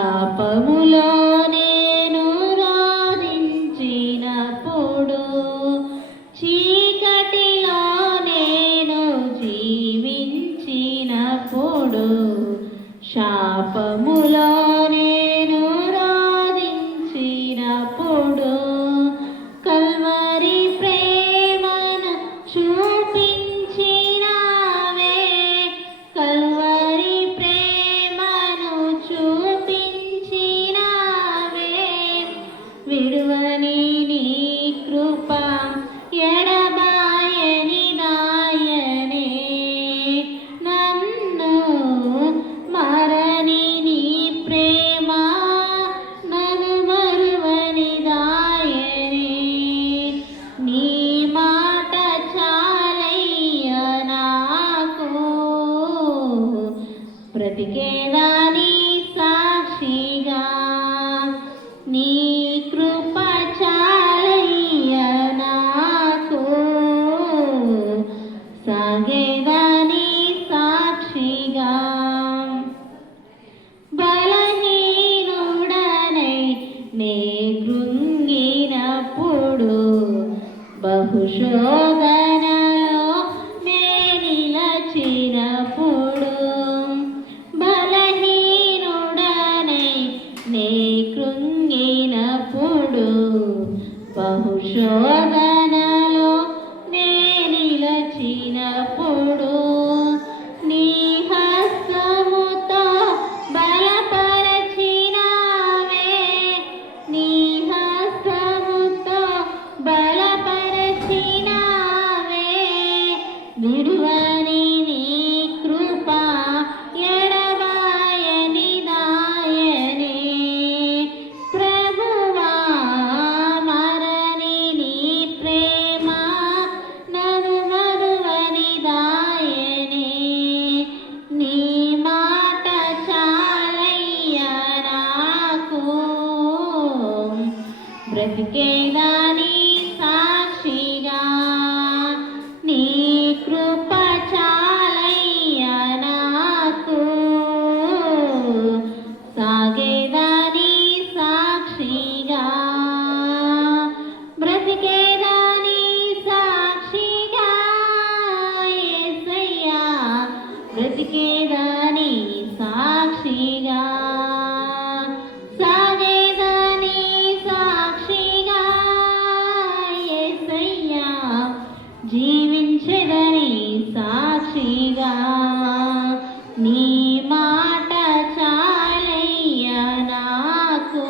పాపములో నేను రాధించినప్పుడు, చీకటిలో నేను జీవించినప్పుడు, శాపములో నేను రాధించినప్పుడు, కల్వరి ప్రేమను చూపించినావే, కల్వరి ప్రేమను చూపించినావే, విడువని నీ కృప ఎడబాయని నాయనే, నన్ను మరని నీ ప్రేమ నన్ను మరువని దాయనే, నీ మాట చాలయ్య నాకు, బ్రతికేదాని సాక్షిగా, నీ కృప చాలయ్య నాకు, సాగేదాని సాక్షిగా. బలహీనుడనై నే కృంగినప్పుడు, బహుశోధనలో నే నిలచినప్పుడు, బలహీనుడనై నే కృంగినప్పుడు, బహుశోధనలో నే నిలచినప్పుడు, నీ హస్తముతో బలపరచినావే, నీ హస్తముతో బలపరచినావే, విడువని నీ కృప ఎడబాయని దాయనే, ప్రభువా మరని నీ ప్రేమ నన్ను మరువని దాయనే, నీ మాట చాలయ్య నాకు, బ్రతికేదాని సాక్షిగా, నీ కృప చాలయ్య నాకు, సాగేదాని సాక్షిగా, బ్రతికేదాని సాక్షిగా, యేసయ్యా బ్రతికేదాని సాక్షిగా, సాగేదాని సాక్షిగా, యేసయ్యా జీవించెదని సాక్షిగా, నీ మాట చాలయ్య నాకు,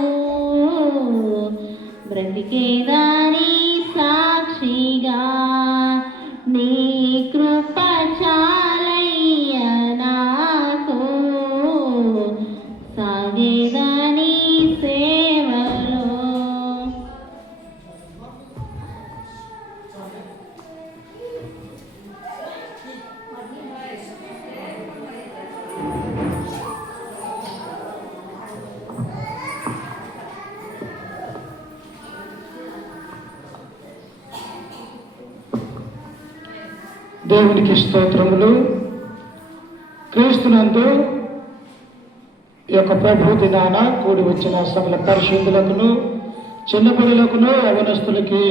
బ్రతికేదాని సాక్షిగా, నీ కృప చాలయ్య నాకు, సాగేదాని సేవలో. దేవునికి స్తోత్రములు. క్రీస్తునందు ఈ యొక్క ప్రభు దినాన కూడి వచ్చిన సకల పరిశుద్ధులకును, చిన్నపిల్లలకును, యవనస్తులకి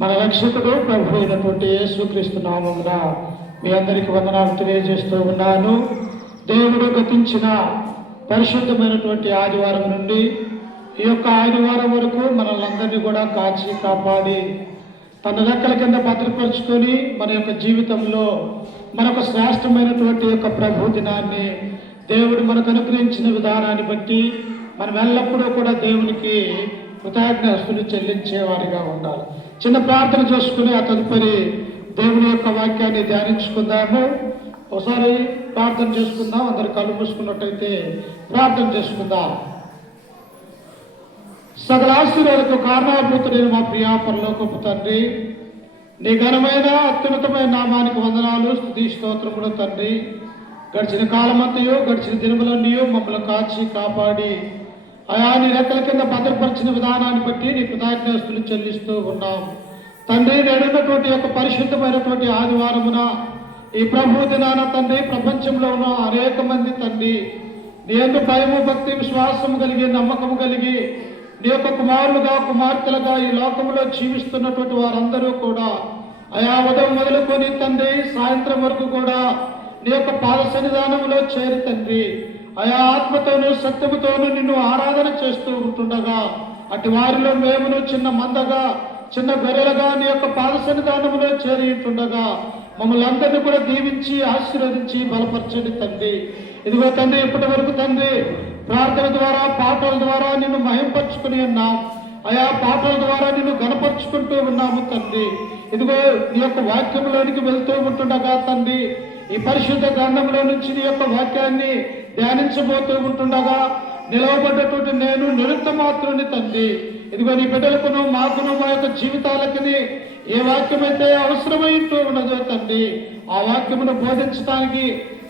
మన రక్షకుడు ప్రభు అయినటువంటి యేసుక్రీస్తు నామమున మీ అందరికీ వందనాలు తెలియజేస్తూ ఉన్నాను. దేవుడు గతించిన పరిశుద్ధమైనటువంటి ఆదివారం నుండి ఈ యొక్క ఆదివారం వరకు మనల్ని అందరినీ కూడా కాచి కాపాడి తన రెక్కల కింద భద్రపరుచుకొని మన యొక్క జీవితంలో మనకు శ్రేష్టమైనటువంటి యొక్క ప్రభు దినాన్ని దేవుడు మనకు అనుగ్రహించిన విధానాన్ని బట్టి మనం ఎల్లప్పుడూ కూడా దేవునికి కృతజ్ఞతలు చెల్లించేవారిగా ఉండాలి. చిన్న ప్రార్థన చేసుకుని ఆ తదుపరి దేవుని యొక్క వాక్యాన్ని ధ్యానించుకుందాము. ఒకసారి ప్రార్థన చేసుకుందాం. అందరు కళ్ళు మూసుకున్నట్టయితే ప్రార్థన చేసుకుందాం. సకల ఆశీర్వాదాలకు కారణాభూతుడైన మా ప్రియా పరలోకపు తండ్రి, నీ ఘనమైన అత్యున్నతమైన నామానికి వందనాలు, స్తుతి స్తోత్రములు తండ్రి. గడిచిన కాలమంతయో గడిచిన దినములన్నయో మమ్మల్ని కాచి కాపాడి ఆయా నీ రెక్కల కింద భద్రపరిచిన విధానాన్ని బట్టి నీ కృతజ్ఞతలు చెల్లిస్తూ ఉన్నాం తండ్రి. నేడున్నటువంటి యొక్క పరిశుద్ధమైనటువంటి ఆదివారమున ఈ ప్రభు దినాన తండ్రి, ప్రపంచంలో ఉన్న అనేక మంది తండ్రి నీ యందు భయము భక్తి విశ్వాసము కలిగి నమ్మకము కలిగి నీ యొక్క కుమారులుగా కుమార్తెలుగా ఈ లోకంలో జీవిస్తున్నటువంటి వారందరూ కూడా అయా ఉదయం మొదలుకొని తండ్రి సాయంత్రం వరకు కూడా నీ యొక్క పాద సన్నిధానంలో చేరి తండ్రి అయా ఆత్మతోనూ సత్యముతోనూ నిన్ను ఆరాధన చేస్తూ ఉంటుండగా అటు వారిలో మేమును చిన్న మందగా చిన్న గొర్రెలుగా నీ యొక్క పాద సన్నిధానంలో చేరి ఉంటుండగా మమ్మల్ని అందరినీ కూడా దీవించి ఆశీర్వదించి బలపరచండి తండ్రి. ఇదిగో తండ్రి ఇప్పటి వరకు తండ్రి ప్రార్థన ద్వారా పాటల ద్వారా నిన్ను మహింపరుచుకుని ఉన్నాం. ఆయా పాటల ద్వారా నిన్ను గణపరుచుకుంటూ ఉన్నాము తండ్రి. ఇదిగో నీ యొక్క వాక్యంలోనికి వెళ్తూ ఉంటుండగా తండ్రి ఈ పరిశుద్ధ గ్రంథంలో నుంచి నీ యొక్క వాక్యాన్ని ధ్యానించబోతూ ఉంటుండగా నిలవబడ్డటువంటి నేను నిరుత మాత్రుని తండ్రి. ఇదిగో నీ బిడ్డలకును మాకును మా యొక్క జీవితాలకి ఏ వాక్యమైతే అవసరమైంటూ ఉన్నదో తండ్రి ఆ వాక్యమును బోధించడానికి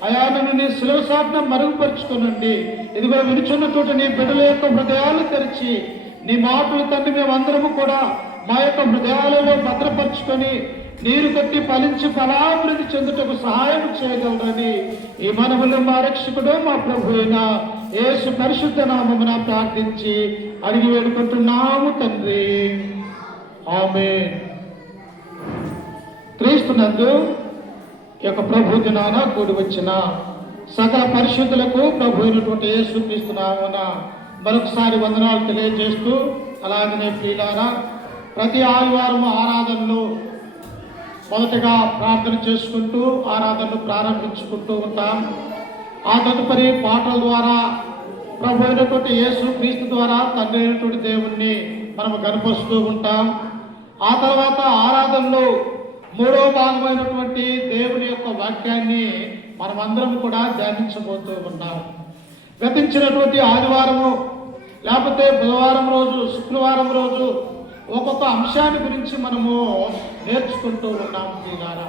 అయా నన్ను నీ సులువ సాధన మరుగుపరుచుకోనండి. ఇదిగో వినుచున్నటువంటి నీ బిడ్డల యొక్క హృదయాలు తెరిచి నీ మాటలు తండ్రి మేమందరము కూడా మా యొక్క హృదయాలలో భద్రపరుచుకొని నీరు కట్టి ఫలించి ఫలాభివృద్ధి చెందుటకు సహాయం చేయగలరని ఈ మనములు మా రక్షకుడు మా ప్రభు అయిన యేసు పరిశుద్ధ నామమున ప్రార్థించి అడిగి వేడుకుంటున్నాము తండ్రి. ఆమేన్. క్రీస్తునందు ఈ యొక్క ప్రభు దినాన కూడి వచ్చిన సకల పరిశుద్ధులకు ప్రభు అయినటువంటి యేసు క్రీస్తు నామమున మరొకసారి వందనాలు తెలియజేస్తూ అలాగనే ప్రియులారా ప్రతి ఆదివారం ఆరాధనలు మొదటగా ప్రార్థన చేసుకుంటూ ఆరాధనను ప్రారంభించుకుంటూ ఉంటాం. ఆ తదుపరి పాటల ద్వారా ప్రభు అయినటువంటి యేసు క్రీస్తు ద్వారా తండ్రి అయినటువంటి దేవుణ్ణి మనము కనపరుస్తూ ఉంటాం. ఆ తర్వాత ఆరాధనలో మూడో భాగమైనటువంటి దేవుని యొక్క వాక్యాన్ని మనమందరం కూడా ధ్యానించబోతూ ఉన్నాం. గతించినటువంటి ఆదివారము లేకపోతే బుధవారం రోజు శుక్రవారం రోజు ఒక్కొక్క అంశాన్ని గురించి మనము నేర్చుకుంటూ ఉన్నాము. దీనిరా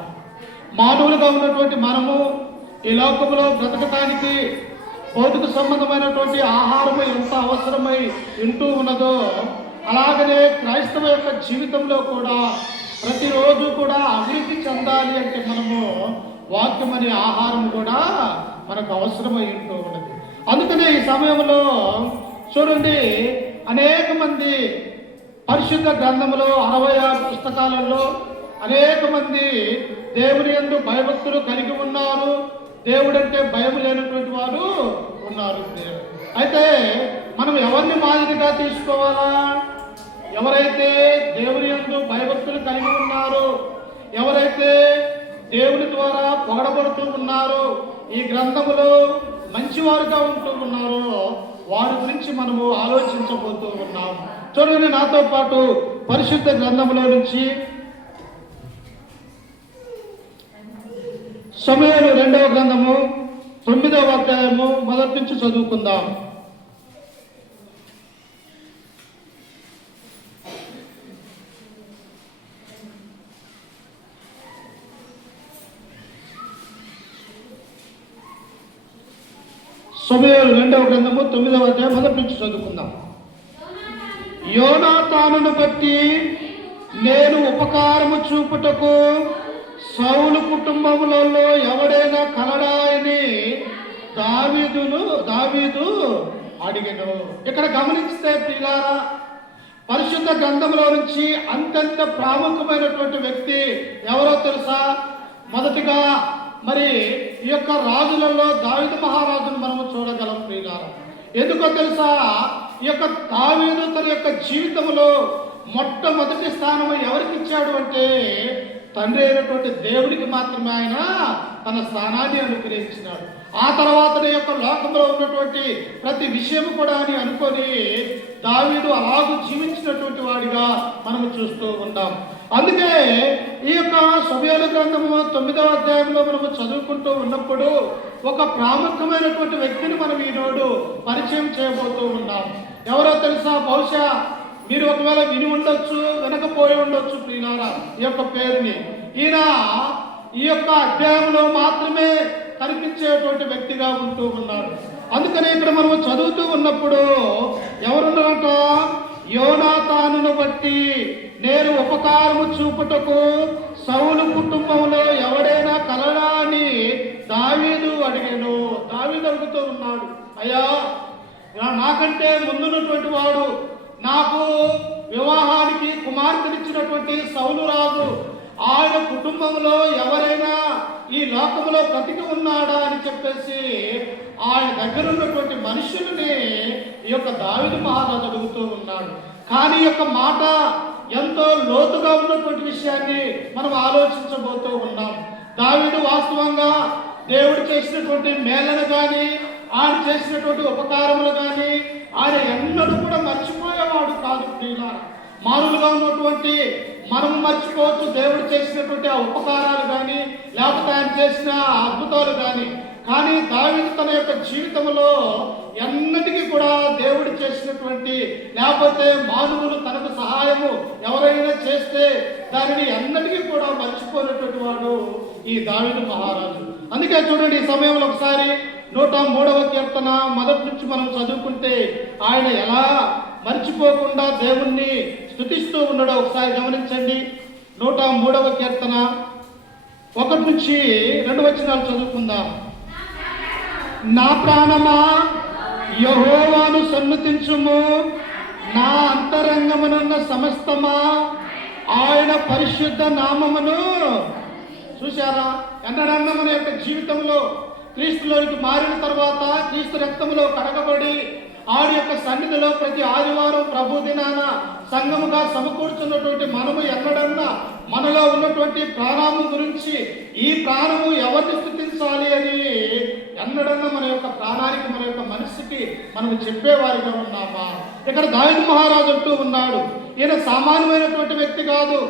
మానవులుగా ఉన్నటువంటి మనము ఈ లోకంలో బ్రతకటానికి భౌతిక సంబంధమైనటువంటి ఆహారము ఎంత అవసరమై ఉంటూ ఉన్నదో అలాగనే క్రైస్తవ యొక్క జీవితంలో కూడా ప్రతిరోజు కూడా అభివృద్ధి చెందాలి అంటే మనము వాక్యం అనే ఆహారం కూడా మనకు అవసరమై ఉంటూ ఉన్నది. అందుకనే ఈ సమయంలో చూడండి అనేక మంది పరిశుద్ధ గ్రంథంలో 66 పుస్తకాలలో అనేక మంది దేవుని యందు భయభక్తులు కలిగి ఉన్నారు. దేవుడంటే భయం లేనటువంటి వారు ఉన్నారు. అయితే మనం ఎవరిని మాదిరిగా తీసుకోవాలా? ఎవరైతే దేవుని యందు భయభక్తులు కలిగి ఉన్నారో, ఎవరైతే దేవుని ద్వారా పొగడబడుతూ ఉన్నారో, ఈ గ్రంథములో మంచివారుగా ఉంటూ ఉన్నారో వారి గురించి మనము ఆలోచించబోతూ ఉన్నాం. చూడండి నాతో పాటు పరిశుద్ధ గ్రంథంలో నుంచి సమూయేలు 2వ గ్రంథము 9వ అధ్యాయము మొదటి నుంచి చదువుకుందాం. సమూయేలు 2వ గ్రంథము 9వ అధ్యాయం మొదటి నుంచి చదువుకుందాం. యోనాతానును బట్టి నేను ఉపకారము చూపుటకు సౌలు కుటుంబములలో ఎవడైనా కలడాయని దావీదు అడిగెను. ఇక్కడ గమనిస్తే ప్రియులారా పరిశుద్ధ గ్రంథంలో నుంచి అంతంత ప్రాముఖ్యమైనటువంటి వ్యక్తి ఎవరో తెలుసా? మొదటిగా మరి ఈ యొక్క రాజులలో దావీదు మహారాజును మనము చూడగలం ప్రియులారా. ఎందుకో తెలుసా? ఈ యొక్క దావీదు తన యొక్క జీవితంలో మొట్టమొదటి స్థానం ఎవరికి ఇచ్చాడు అంటే తండ్రి అయినటువంటి దేవుడికి మాత్రమే ఆయన తన స్థానాన్ని అనుగ్రహించినాడు. ఆ తర్వాతనే యొక్క లోకంలో ఉన్నటువంటి ప్రతి విషయం కూడా అని అనుకొని దావీదు అలాగూ జీవించినటువంటి వాడిగా మనము చూస్తూ ఉంటాం. అందుకే ఈ యొక్క సమూయేలు గ్రంథము 9వ అధ్యాయంలో మనము చదువుకుంటూ ఉన్నప్పుడు ఒక ప్రాముఖ్యమైనటువంటి వ్యక్తిని మనం ఈనాడు పరిచయం చేయబోతూ ఉన్నాం. ఎవరో తెలుసా? బహుశా మీరు ఒకవేళ విని ఉండొచ్చు, వినకపోయి ఉండొచ్చు ప్రియులారా ఈ యొక్క పేరుని. ఈయన ఈ యొక్క అధ్యాయంలో మాత్రమే కనిపించేటువంటి వ్యక్తిగా ఉంటూ ఉన్నాడు. అందుకని ఇక్కడ మనము చదువుతూ ఉన్నప్పుడు ఎవరున్నారంట? యోనాతానును బట్టి నేను ఉపకారము చూపుటకు సౌలు కుటుంబంలో ఎవడైనా కలడా అని దావీదు అడిగాను. దావీదు అడుగుతూ ఉన్నాడు. అయ్యా నాకంటే ముందున్నటువంటి వాడు, నాకు వివాహానికి కుమార్తెనిచ్చినటువంటి సౌలు రాజు, ఆయన కుటుంబంలో ఎవరైనా ఈ లోకంలో బ్రతికి ఉన్నాడా అని చెప్పేసి ఆయన దగ్గర ఉన్నటువంటి మనుషులని ఈ యొక్క దావీదు మహారాజు అడుగుతూ ఉన్నాడు. కానీ ఈ యొక్క మాట ఎంతో లోతుగా ఉన్నటువంటి విషయాన్ని మనం ఆలోచించబోతూ ఉన్నాం. దావీదు వాస్తవంగా దేవుడు చేసినటువంటి మేళను కానీ, ఆయన చేసినటువంటి ఉపకారములు కానీ ఆయన ఎన్నడూ కూడా మర్చిపోయేవాడు కాదు. ప్రియులారా, మామూలుగా ఉన్నటువంటి మనం మర్చిపోవచ్చు దేవుడు చేసినటువంటి ఆ ఉపకారాలు కానీ, లేకపోతే ఆయన చేసిన అద్భుతాలు కానీ దావీదు తన యొక్క జీవితంలో ఎన్నటికీ కూడా దేవుడు చేసినటువంటి, లేకపోతే మానవులు తనకు సహాయము ఎవరైనా చేస్తే దానిని ఎన్నటికీ కూడా మర్చిపోయినటువంటి వాడు ఈ దావీదు మహారాజు. అందుకే చూడండి, ఈ సమయంలో ఒకసారి 103వ కీర్తన మొదటి నుంచి మనం చదువుకుంటే ఆయన ఎలా మర్చిపోకుండా దేవుణ్ణి స్తుతిస్తూ ఉన్నాడో ఒకసారి గమనించండి. 103వ కీర్తన 1 నుంచి 2 వచనాలు చదువుకుందాం. నా ప్రాణమా యెహోవాను సన్నుతించుము, నా అంతరంగమునున్న సమస్తమా ఆయన పరిశుద్ధ నామమును. చూశారా, ఎన్నడన్నా మన యొక్క జీవితంలో క్రీస్తులోనికి మారిన తర్వాత, క్రీస్తు రక్తములో కడగబడి ఆడి యొక్క సన్నిధిలో ప్రతి ఆదివారం ప్రభు దినాన సంఘముగా సమకూర్చున్నటువంటి మనము ఎన్నడన్నా మనలో ఉన్నటువంటి ప్రాణము గురించి, ఈ ప్రాణము ఎవరిని స్థుతించాలి అని ఎన్నడన్నా మన యొక్క ప్రాణానికి, మన యొక్క మనస్సుకి మనము చెప్పేవారిగా ఉన్నామా? ఇక్కడ దావీదు మహారాజు అంటూ ఉన్నాడు, ఈయన సామాన్యమైనటువంటి వ్యక్తి కాదు.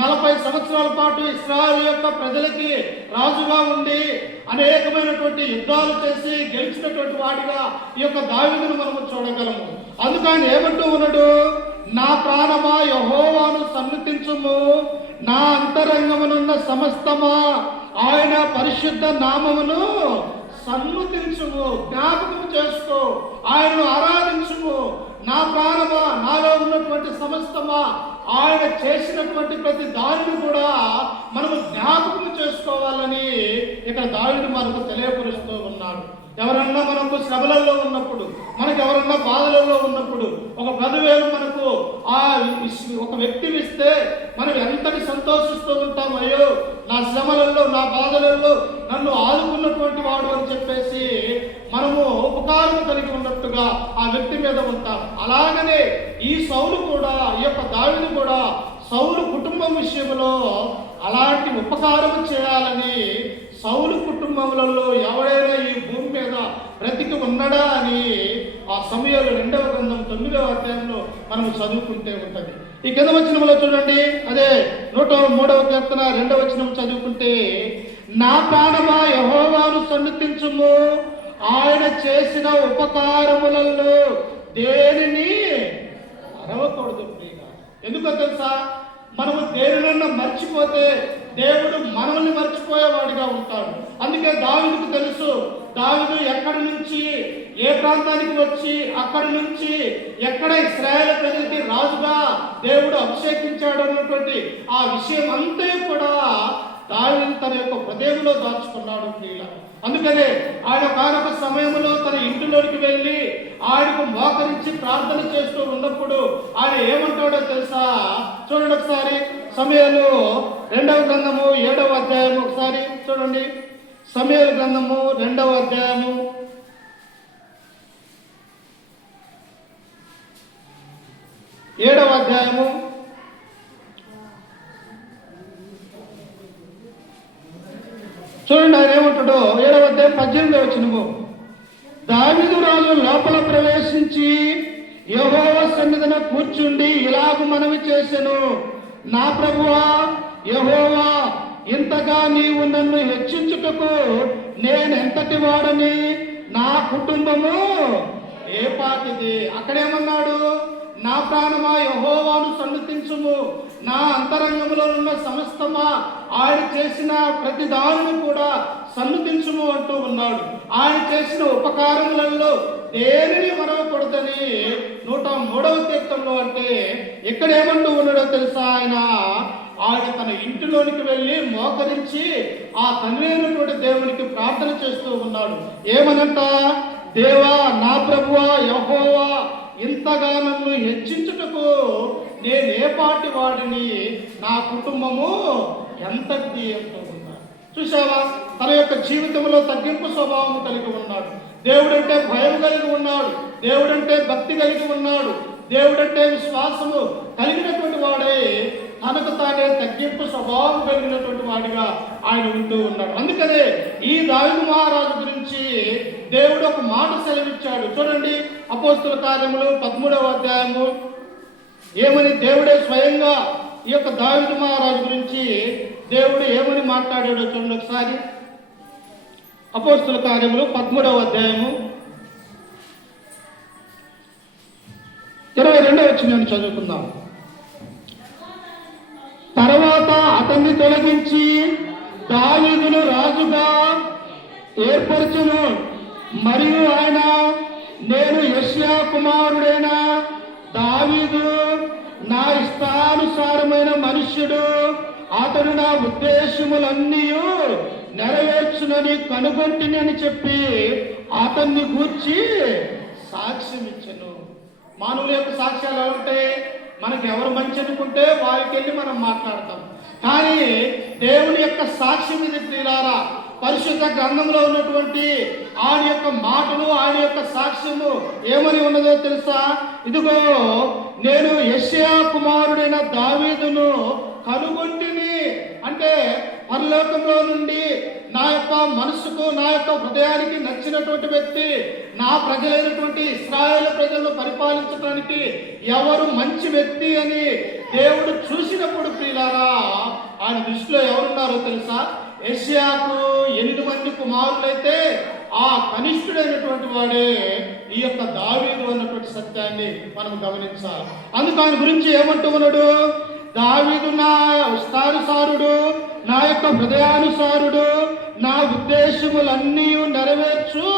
40 సంవత్సరాల పాటు ఇశ్రాయేలు యొక్క ప్రజలకి రాజుగా ఉండి అనేకమైనటువంటి యుద్ధాలు చేసి గెలిచినటువంటి వాడిగా ఈ యొక్క దావీదును మనము చూడగలము. అందుకు ఆయన ఏమంటూ ఉన్నాడు, నా ప్రాణమా యెహోవాను సన్నుతించుము, నా అంతరంగమునున్న సమస్తమా ఆయన పరిశుద్ధ నామమును సన్నుతించుము, జ్ఞాపకం చేసుకో, ఆయనను ఆరాధించుము. నా ప్రాణమా, నాలో ఉన్నటువంటి సమస్తమా ఆయన చేసినటువంటి ప్రతి దానిని కూడా మనము జ్ఞాపకం చేసుకోవాలని ఇక్కడ దావీదు మనకు తెలియపరుస్తూ ఉన్నాడు. ఎవరన్నా మనకు శ్రమలలో ఉన్నప్పుడు, మనకు ఎవరన్నా బాధలలో ఉన్నప్పుడు ఒక 10,000 మనకు ఒక వ్యక్తి ఇస్తే మనం ఎంతటి సంతోషిస్తూ ఉంటాం. అయ్యో, నా శ్రమలలో, నా బాధలలో నన్ను ఆదుకున్నటువంటి వాడు అని చెప్పేసి మనము ఉపకారం కలిగి ఉన్నట్టుగా ఆ వ్యక్తి మీద ఉంటాం. అలాగనే ఈ సౌలు కూడా, ఈ యొక్క దావీదు కూడా సౌలు కుటుంబం విషయంలో అలాంటి ఉపకారం చేయాలని, సౌలు కుటుంబములలో ఎవరైనా ఈ భూమి మీద బ్రతికి ఉన్నాడా అని ఆ సమయంలో 2వ గ్రంథం 9వ అధ్యాయంలో మనం చదువుకుంటే ఉంటుంది. ఈ కింద వచనంలో చూడండి, అదే 103వ కీర్తన 2వ వచనం చదువుకుంటే, నా ప్రాణమా యెహోవాను సన్నుతించుము, ఆయన చేసిన ఉపకారములలో దేనిని మరవకూడదు. ఎందుకో తెలుసా, మనము దేనినన్నా మర్చిపోతే దేవుడు మనల్ని మర్చిపోయేవాడిగా ఉంటాడు. అందుకే దావీదుకు తెలుసు, దావీదు ఎక్కడి నుంచి ఏ ప్రాంతానికి వచ్చి అక్కడి నుంచి ఎక్కడ ఇశ్రాయేలు ప్రజలకి రాజుగా దేవుడు అభిషేకించాడు అన్నటువంటి ఆ విషయం అంతా కూడా దావీదు తన యొక్క హృదయంలో దాచుకున్నాడు. అందుకనే ఆయన కానొక సమయంలో తన ఇంటిలోనికి వెళ్ళి ఆయనకు మోకరించి ప్రార్థన చేస్తూ ఉన్నప్పుడు ఆయన ఏమంటాడో తెలుసా? చూడండి ఒకసారి, సమూయేలు 2వ గ్రంథము 7వ అధ్యాయము ఒకసారి చూడండి. సమూయేలు గ్రంథము 2వ అధ్యాయము 7వ అధ్యాయము చూడండి. ఆయన ఏమంటాడో 7వ అధ్యాయం 18వ వచనము, దావీదు రాజు లోపల ప్రవేశించి యెహోవా సన్నిధిన కూర్చుండి ఇలాగు మనవి చేసెను, నా ప్రభువా యెహోవా, ఇంతగా నీవు నన్ను హెచ్చించుటకు నేనెంతటి వాడని, నా కుటుంబము ఏ పాటిది. అక్కడేమన్నాడు, నా ప్రాణమా యెహోవాను సన్నుతించుము, నా అంతరంగంలో ఉన్న సమస్తమా ఆయన చేసిన ప్రతి దానిని కూడా సన్నుతించుము అంటూ ఉన్నాడు. ఆయన చేసిన ఉపకారములలో దేనిని మరవకూడదని 103వ కీర్తనలో అంటే ఇక్కడ ఏమంటూ ఉన్నాడో తెలుసా? ఆయన తన ఇంటిలోనికి వెళ్ళి మోకరించి ఆ తండ్రి అయినటువంటి దేవునికి ప్రార్థన చేస్తూ ఉన్నాడు. ఏమనంట, దేవా నా ప్రభువా యెహోవా ఇంతగా నన్ను హెచ్చించుటకు నేను ఏ పాటి వాడిని, నా కుటుంబము ఎంతటి ఎంతో ఉన్నారు. చూసావా, తన యొక్క జీవితంలో తగ్గింపు స్వభావం కలిగి ఉన్నాడు. దేవుడంటే భయం కలిగి ఉన్నాడు, దేవుడంటే భక్తి కలిగి ఉన్నాడు, దేవుడంటే విశ్వాసము కలిగినటువంటి వాడే తనకు తానే తగ్గింపు స్వభావం కలిగినటువంటి వాడిగా ఆయన ఉంటూ ఉన్నాడు. అందుకనే ఈ దావీదు మహారాజు గురించి దేవుడు ఒక మాట సెలవిచ్చాడు. చూడండి, అపోస్తుల కార్యములు 13వ అధ్యాయము ఏమని దేవుడే స్వయంగా ఈ యొక్క దావీదు మహారాజు గురించి దేవుడు ఏమని మాట్లాడాడో చూడండి ఒకసారి. అపోస్తుల కార్యములు 13వ అధ్యాయము 22వ వచనాన్ని చదువుకుందాం. తర్వాత అతన్ని తొలగించి దావీదును రాజుగా ఏర్పరచును, మరియు ఆయన నేను యెషయా కుమారుడైన దావీదు నా ఇష్టానుసారమైన మనుష్యుడు, అతడు నా ఉద్దేశములన్నీ నెరవేర్చునని కనుగొంటిని అని చెప్పి అతన్ని గూర్చి సాక్ష్యం ఇచ్చను. మానవుల యొక్క సాక్ష్యాలు ఏమంటే, మనకి ఎవరు మంచి అనుకుంటే వారికి వెళ్ళి మనం మాట్లాడతాం. కానీ దేవుని యొక్క సాక్ష్యం ఇది ప్రియులారా. పరిశుద్ధ గ్రంథంలో ఉన్నటువంటి ఆయన యొక్క మాటలు, ఆయన యొక్క సాక్ష్యము ఏమని ఉన్నదో తెలుసా? ఇదిగో నేను యెషయా కుమారుడైన దావీదును కనుగొంటిని అంటే పరలోకంలో నుండి నా యొక్క మనసుకు, నా యొక్క హృదయానికి నచ్చినటువంటి వ్యక్తి, నా ప్రజలైనటువంటి ఇశ్రాయేలు ప్రజలను పరిపాలించడానికి ఎవరు మంచి వ్యక్తి అని దేవుడు చూసినప్పుడు ప్రియులారా, ఆయన దృష్టిలో ఎవరున్నారో తెలుసా? యెషయాకు 8 మంది కుమారులైతే ఆ కనిష్ఠుడైనటువంటి వాడే ఈ యొక్క దావీదు అన్నటువంటి సత్యాన్ని మనం గమనించాలి. అందుకు ఆయన గురించి ఏమంటూ ఉన్నాడు? దావీదు నా ఇష్టానుసారుడు, నా యొక్క హృదయానుసారుడు, నా ఉద్దేశములన్నీ నెరవేర్చు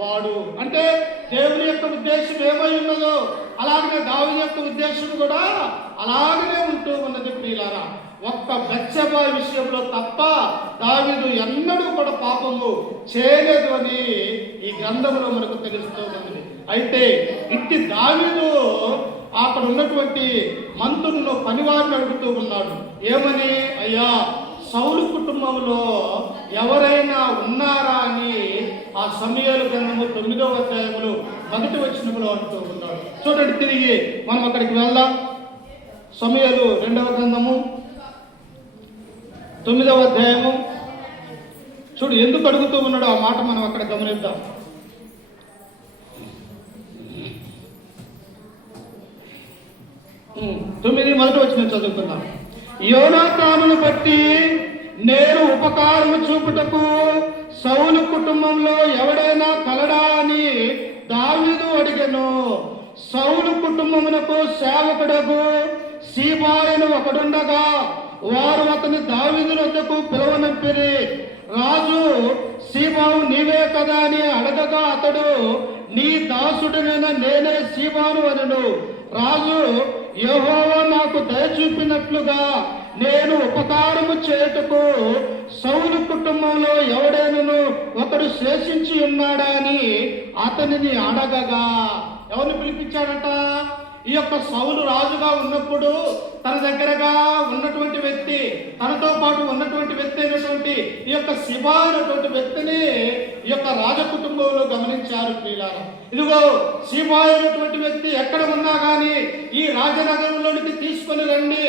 వాడు. అంటే దేవుని యొక్క ఉద్దేశం ఏమై ఉన్నదో అలాగనే దావీదు యొక్క ఉద్దేశం కూడా అలాగనే ఉంటూ ఉన్నది ప్రియులారా. ఒక్క బెత్షెబా విషయంలో తప్ప దావీదు ఎన్నడూ కూడా పాపము చేయలేదు అని ఈ గ్రంథంలో మనకు తెలుస్తూ ఉంది. అయితే ఇట్టి దావీదు అక్కడ ఉన్నటువంటి మంత్రులను, పనివారిని అడుగుతూ ఉన్నాడు. ఏమని? అయ్యా, సౌలు కుటుంబంలో ఎవరైనా ఉన్నారా అని ఆ సమూయేలు గ్రంథము 9వ అధ్యాయములో 1వ వచనములో అంటూ ఉన్నాడు. చూడండి, తిరిగి మనం అక్కడికి వెళ్దాం. సమూయేలు 2వ గ్రంథము 9వ అధ్యాయము చూడు ఎందుకు అడుగుతూ ఉన్నాడో ఆ మాట మనం అక్కడ గమనిద్దాం. 9 మొదటి వచనం చదువుకుందాం. యోనాతానును బట్టి నేను ఉపకారము చూపుటకు సౌలు కుటుంబంలో ఎవడైనా కలడా అని దావీదు అడిగెను. సౌలు కుటుంబమునకు సేవకుడగు సీబాయను ఒకడుండగా వారు అతని దావీదు వద్దకు పిలువనంపిరి. రాజు సీబావు నీవే కదా అని అడగగా అతడు, నీ దాసుడనైన నేనే సీబాను అనెను. రాజు, యెహోవా నాకు దయ చూపినట్లుగా నేను ఉపకారము చేయుటకు సౌలు కుటుంబంలో ఎవడైనను ఒకడు శేషించి ఉన్నాడా అని అతనిని అడగగా. ఎవరిని పిలిపించాడట? ఈ యొక్క సౌలు రాజుగా ఉన్నప్పుడు తన దగ్గరగా ఉన్నటువంటి వ్యక్తి, తనతో పాటు ఉన్నటువంటి వ్యక్తి అయినటువంటి ఈ యొక్క సిబా అయినటువంటి వ్యక్తిని ఈ యొక్క రాజ కుటుంబంలో గమనించారు ప్రియులారా. ఇదిగో సిబా అయినటువంటి వ్యక్తి ఎక్కడ ఉన్నా కానీ ఈ రాజనగరంలోనికి తీసుకొని రండి,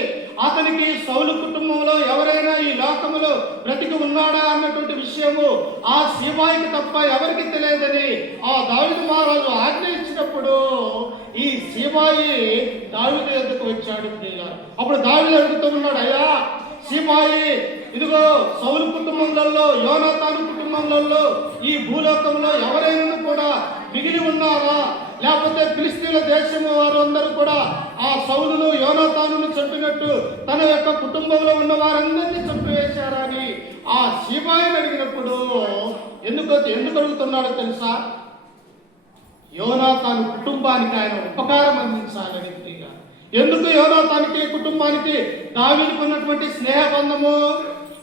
అతనికి సౌలు కుటుంబంలో ఎవరైనా ఈ లోకములో బ్రతికి ఉన్నాడా అన్నటువంటి విషయము ఆ సిబాయికి తప్ప ఎవరికి తెలియదని ఆ దావీదు మహారాజు ఆజ్ఞ ఇచ్చినప్పుడు ఈ సీబాయి దావీదు ఎద్దుకు వచ్చాడు ప్రియులారా. అప్పుడు దావీదు అడుగుతూ ఉన్నాడు, అయ్యా సీబాయి, ఇదిగో సౌలు కుటుంబంలో, యోనాతాను కుటుంబంలో ఈ భూలోకంలో ఎవరైనా కూడా మిగిలి ఉన్నారా? లేకపోతే ఫిలిష్తీయుల దేశము వారందరూ కూడా ఆ సౌలును యోనాతానును చంపినట్టు తన యొక్క కుటుంబంలో ఉన్న వారందరినీ చంపివేశారా అని ఆ సీబాయిని అడిగినప్పుడు ఎందుకు అడుగుతున్నాడో తెలుసా? యోనాతాను కుటుంబానికి ఆయన ఉపకారం అందించాలని ప్రియులారా. ఎందుకు యోనాతానికి కుటుంబానికి దావీదుకు ఉన్నటువంటి స్నేహబంధము?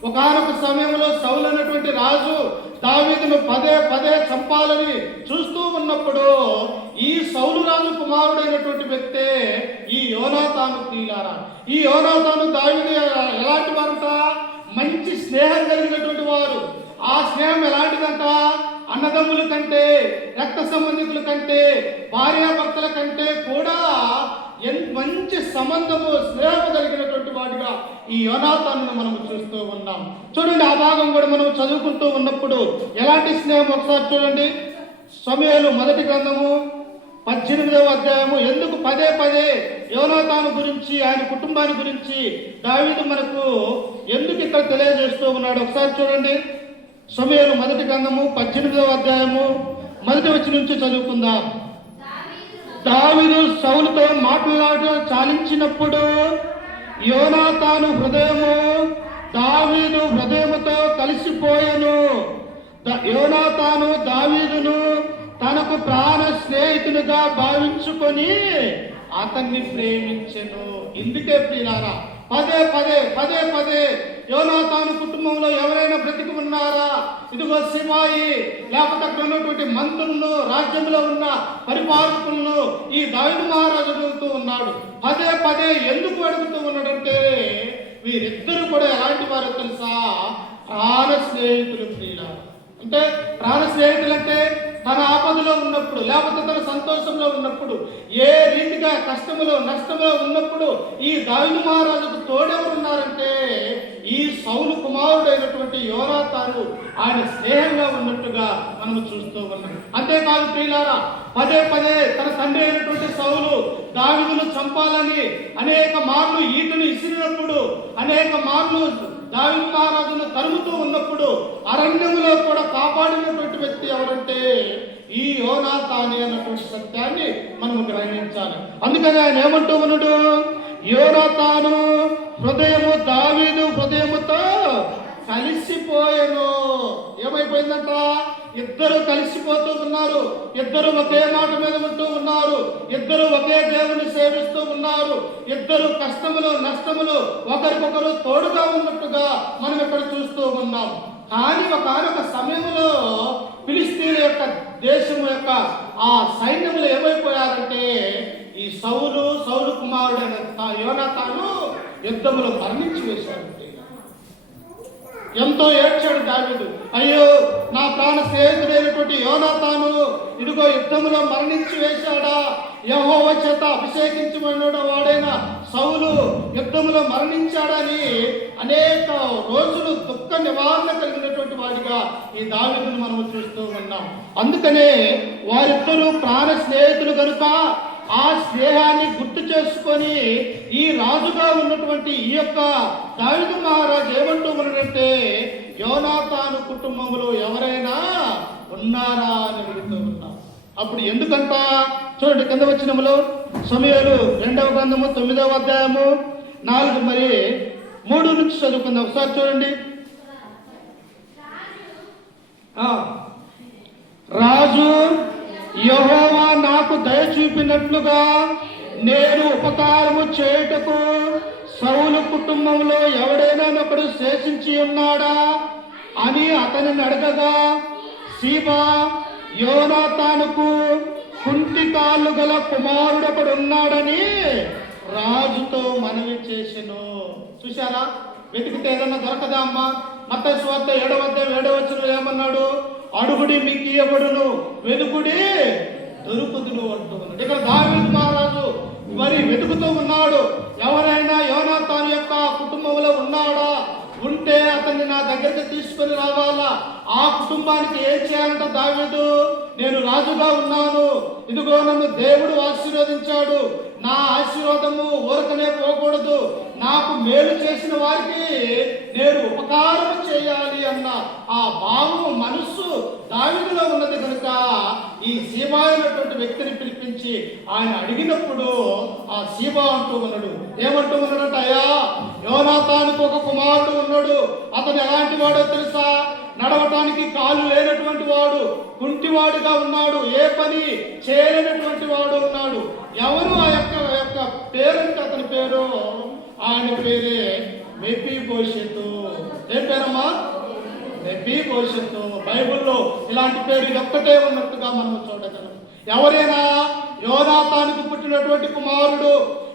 ఒకానొక సమయంలో సౌలు అనేటువంటి రాజు దావీదును పదే పదే చంపాలని చూస్తూ ఉన్నప్పుడు ఈ సౌలు రాజు కుమారుడైనటువంటి వ్యక్తే ఈ యోనాతాను ప్రియులారా. ఈ యోనాతాను దావీదు ఎలాంటి వారంట? మంచి స్నేహం కలిగినటువంటి వారు. ఆ స్నేహం ఎలాంటిదంట? అన్నదమ్ముల కంటే, రక్త సంబంధికుల కంటే, భార్యాభర్తల కంటే కూడా మంచి సంబంధము, స్నేహము కలిగినటువంటి వాడిగా ఈ యోనాతానును మనం చూస్తూ ఉన్నాం. చూడండి, ఆ భాగం కూడా మనం చదువుకుంటూ ఉన్నప్పుడు ఎలాంటి స్నేహం ఒకసారి చూడండి. సమూయేలు మొదటి గ్రంథము 18వ అధ్యాయము. ఎందుకు పదే పదే యోనాతాను గురించి, ఆయన కుటుంబాన్ని గురించి దావీదు మనకు ఎందుకు ఇక్కడ తెలియజేస్తూ ఉన్నాడు ఒకసారి చూడండి. సమూయేలు మొదటి గ్రంథము 18వ అధ్యాయము మొదటి వచనం నుంచి చదువుకుందాం. దావీదు సౌలుతో మాట్లాడటం చాలించినప్పుడు యోనాతాను హృదయము దావీదు హృదయముతో కలిసిపోయెను. యోనాతాను దావీదును తనకు ప్రాణ స్నేహితునిగా భావించుకొని అతన్ని ప్రేమించెను. ఇందుకే ప్రియులారా, పదే పదే పదే పదే యోనాతాను కుటుంబంలో ఎవరైనా బ్రతికి ఉన్నారా? ఇదిగో సిపాయి, లేకపోతే అక్కడ ఉన్నటువంటి మంత్రులను, రాజ్యంలో ఉన్న పరిపాలకులను ఈ దావీదు మహారాజు అడుగుతూ ఉన్నాడు. పదే పదే ఎందుకు అడుగుతూ ఉన్నాడంటే వీరిద్దరు కూడా ఎలాంటి వారో తెలుసా? ప్రాణ స్నేహితులు ప్రియులారా. అంటే ప్రాణ స్నేహితులు అంటే తన ఆపదలో ఉన్నప్పుడు, లేకపోతే తన సంతోషంలో ఉన్నప్పుడు, ఏ రీతిగా కష్టములో నష్టములో ఉన్నప్పుడు ఈ దావీదు మహారాజుకు తోడెవరు ఉన్నారంటే ఈ సౌలు కుమారుడైనటువంటి యోనాతాను ఆయన స్నేహంగా ఉన్నట్టుగా మనము చూస్తూ ఉన్నాం. అంతేకాదు ప్రియులారా, పదే పదే తన తండ్రి అయినటువంటి సౌలు దావీదును చంపాలని అనేక మార్లు ఈటను ఇసిరినప్పుడు, అనేక మార్లు దావీదు మహారాజును తరుముతూ ఉన్నప్పుడు అరణ్యములో కూడా కాపాడినటువంటి వ్యక్తి ఎవరంటే ఈ యోనాతాను అన్నటువంటి సత్యాన్ని మనము గ్రహించాలి. అందుకని ఆయన ఏమంటూ ఉన్నాడు? యోనాతాను హృదయము దావీదు హృదయముతో కలిసిపోయెను. ఏమైపోయిందంట? ఇద్దరు కలిసిపోతూ ఉన్నారు. ఇద్దరు ఒకే మాట మీద ఉంటూ ఉన్నారు. ఇద్దరు ఒకే దేవుని సేవిస్తూ ఉన్నారు. ఇద్దరు కష్టములు నష్టములు ఒకరికొకరు తోడుగా ఉన్నట్టుగా మనం ఇక్కడ చూస్తూ ఉన్నాం. కానీ ఒకనొక సమయంలో ఫిలిస్తీన్ల యొక్క దేశం యొక్క ఆ సైన్యములు ఏమైపోయారంటే ఈ సౌలు కుమారుడైన యోనాతాను యుద్ధములో మరణించి వేశాడు. ఎంతో ఏడ్చాడు దావీదు. అయ్యో, నా ప్రాణ స్నేహితుడైనటువంటి యోనాతాను ఇదిగో యుద్ధములో మరణించి వేశాడా? యెహోవా చేత అభిషేకించబడిన వాడైన సౌలు యుద్ధములో మరణించాడని అనేక రోజులు దుఃఖ నివారణ కలిగినటువంటి వాడిగా ఈ దావీదును మనము చూస్తూ ఉన్నాం. అందుకనే వారిద్దరూ ప్రాణ స్నేహితులు కనుక ఆ స్నేహాన్ని గుర్తు చేసుకొని ఈ రాజుగా ఉన్నటువంటి ఈ యొక్క దావీదు మహారాజు ఏమంటూ ఉన్నాడంటే యోనాతాను కుటుంబంలో ఎవరైనా ఉన్నారా అని అడుగుతూ ఉన్నాం. అప్పుడు ఎందుకంట చూడండి, కింద వచనములో సమూయేలు 2వ గ్రంథము 9వ అధ్యాయము 4 మరి 3 నుంచి చదువుకుందాం. ఒకసారి చూడండి. రాజు యెహోవా నాకు దయ చూపినట్లుగా నేను ఉపకారము చేయుటకు సౌలు కుటుంబంలో ఎవడైనా ఒకడు శేషించి ఉన్నాడా అని అతనిని అడగగా సీబా యోనాతానుకు కుంటి కాళ్ళు గల కుమారుడొకడు ఉన్నాడని రాజుతో మనవి చేసెను. చూశారా? వెతికితే ఏదన్నా దొరకదా అమ్మా? మత్తయి సువార్త 7వ అధ్యాయం 7వ వచనంలో ఏమన్నాడు? అడుగుడి మీకు ఇవ్వబడును, వెతుకుడి దొరుకుదును అంటూ ఉన్నాడు. ఇక్కడ దావీదు మహారాజు మరి వెతుకుతూ ఉన్నాడు. ఎవరైనా యోనాతాను యొక్క కుటుంబంలో ఉన్నాడా? ఉంటే అతన్ని నా దగ్గరికి తీసుకొని రావాలా. ఆ కుటుంబానికి ఏం చేయాలంట దావీదు? నేను రాజుగా ఉన్నాను, ఇదిగో నన్ను దేవుడు ఆశీర్వదించాడు, నా ఆశీర్వాదము ఊరకనే పోకూడదు, నాకు మేలు చేసిన వారికి నేను ఉపకారం చేయాలి అన్న ఆ భావము మనస్సు దావీదులో ఉన్నది కనుక ఈ సీబా అయినటువంటి వ్యక్తిని పిలిపించి ఆయన అడిగినప్పుడు ఆ సీబా అంటూ ఉన్నాడు. ఏమంటూ ఉన్నాడంట? అయ్యా, యోనాతానుకు ఒక కుమారుడు ఉన్నాడు. అతను ఎలాంటి వాడో తెలుసా? నడవటానికి కాలు లేనటువంటి వాడు, కుంటివాడుగా ఉన్నాడు, ఏ పని చేయలేనటువంటి వాడు ఉన్నాడు. ఎవరు ఆ యొక్క పేరంటే అతని పేరు, ఆయన పేరే మెఫీబోషెతు. ఏం పేరమ్మా? మెఫీబోషెతు. బైబిల్లో ఇలాంటి పేరు ఒక్కటే ఉన్నట్టుగా మనం చూడగలం. ఎవరైనా యోనాతానుకు పుట్టినటువంటి కుమారుడు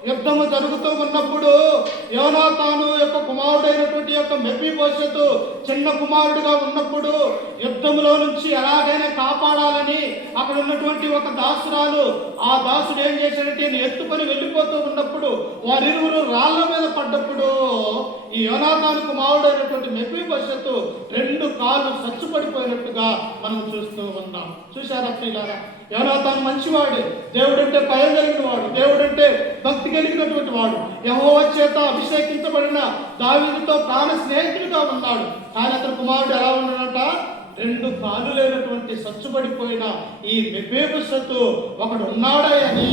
యుద్ధము జరుగుతూ ఉన్నప్పుడు యోనాతాను యొక్క కుమారుడైనటువంటి యొక్క మెఫీబోషెతు చిన్న కుమారుడుగా ఉన్నప్పుడు యుద్ధంలో నుంచి ఎలాగైనా కాపాడాలని అక్కడ ఉన్నటువంటి ఒక దాసురాలు, ఆ దాసుడు ఏం చేశాడంటే ఎత్తుకొని వెళ్ళిపోతూ ఉన్నప్పుడు వారిరువురు రాళ్ల మీద పడ్డప్పుడు ఈ యోనాతాను కుమారుడైనటువంటి మెఫీబోషెతు 2 కాళ్ళు సచ్చుపడిపోయినట్టుగా మనం చూస్తూ ఉన్నాం. చూశారా ప్రియులారా? యోనాతాను మంచివాడే, దేవుడంటే భయం కలిగిన వాడు, దేవుడంటే భక్తి కలిగినటువంటి వాడు, యెహోవా చేత అభిషేకించబడిన దావీదుతో ప్రాణ స్నేహితుడిగా ఉన్నాడు. కానీ అతని కుమారుడు ఎలా ఉన్నాడంట? 2 కాళ్ళు లేనటువంటి సచ్చుబడిపోయిన ఈ మెఫీబోషెతు ఒకడు ఉన్నాడని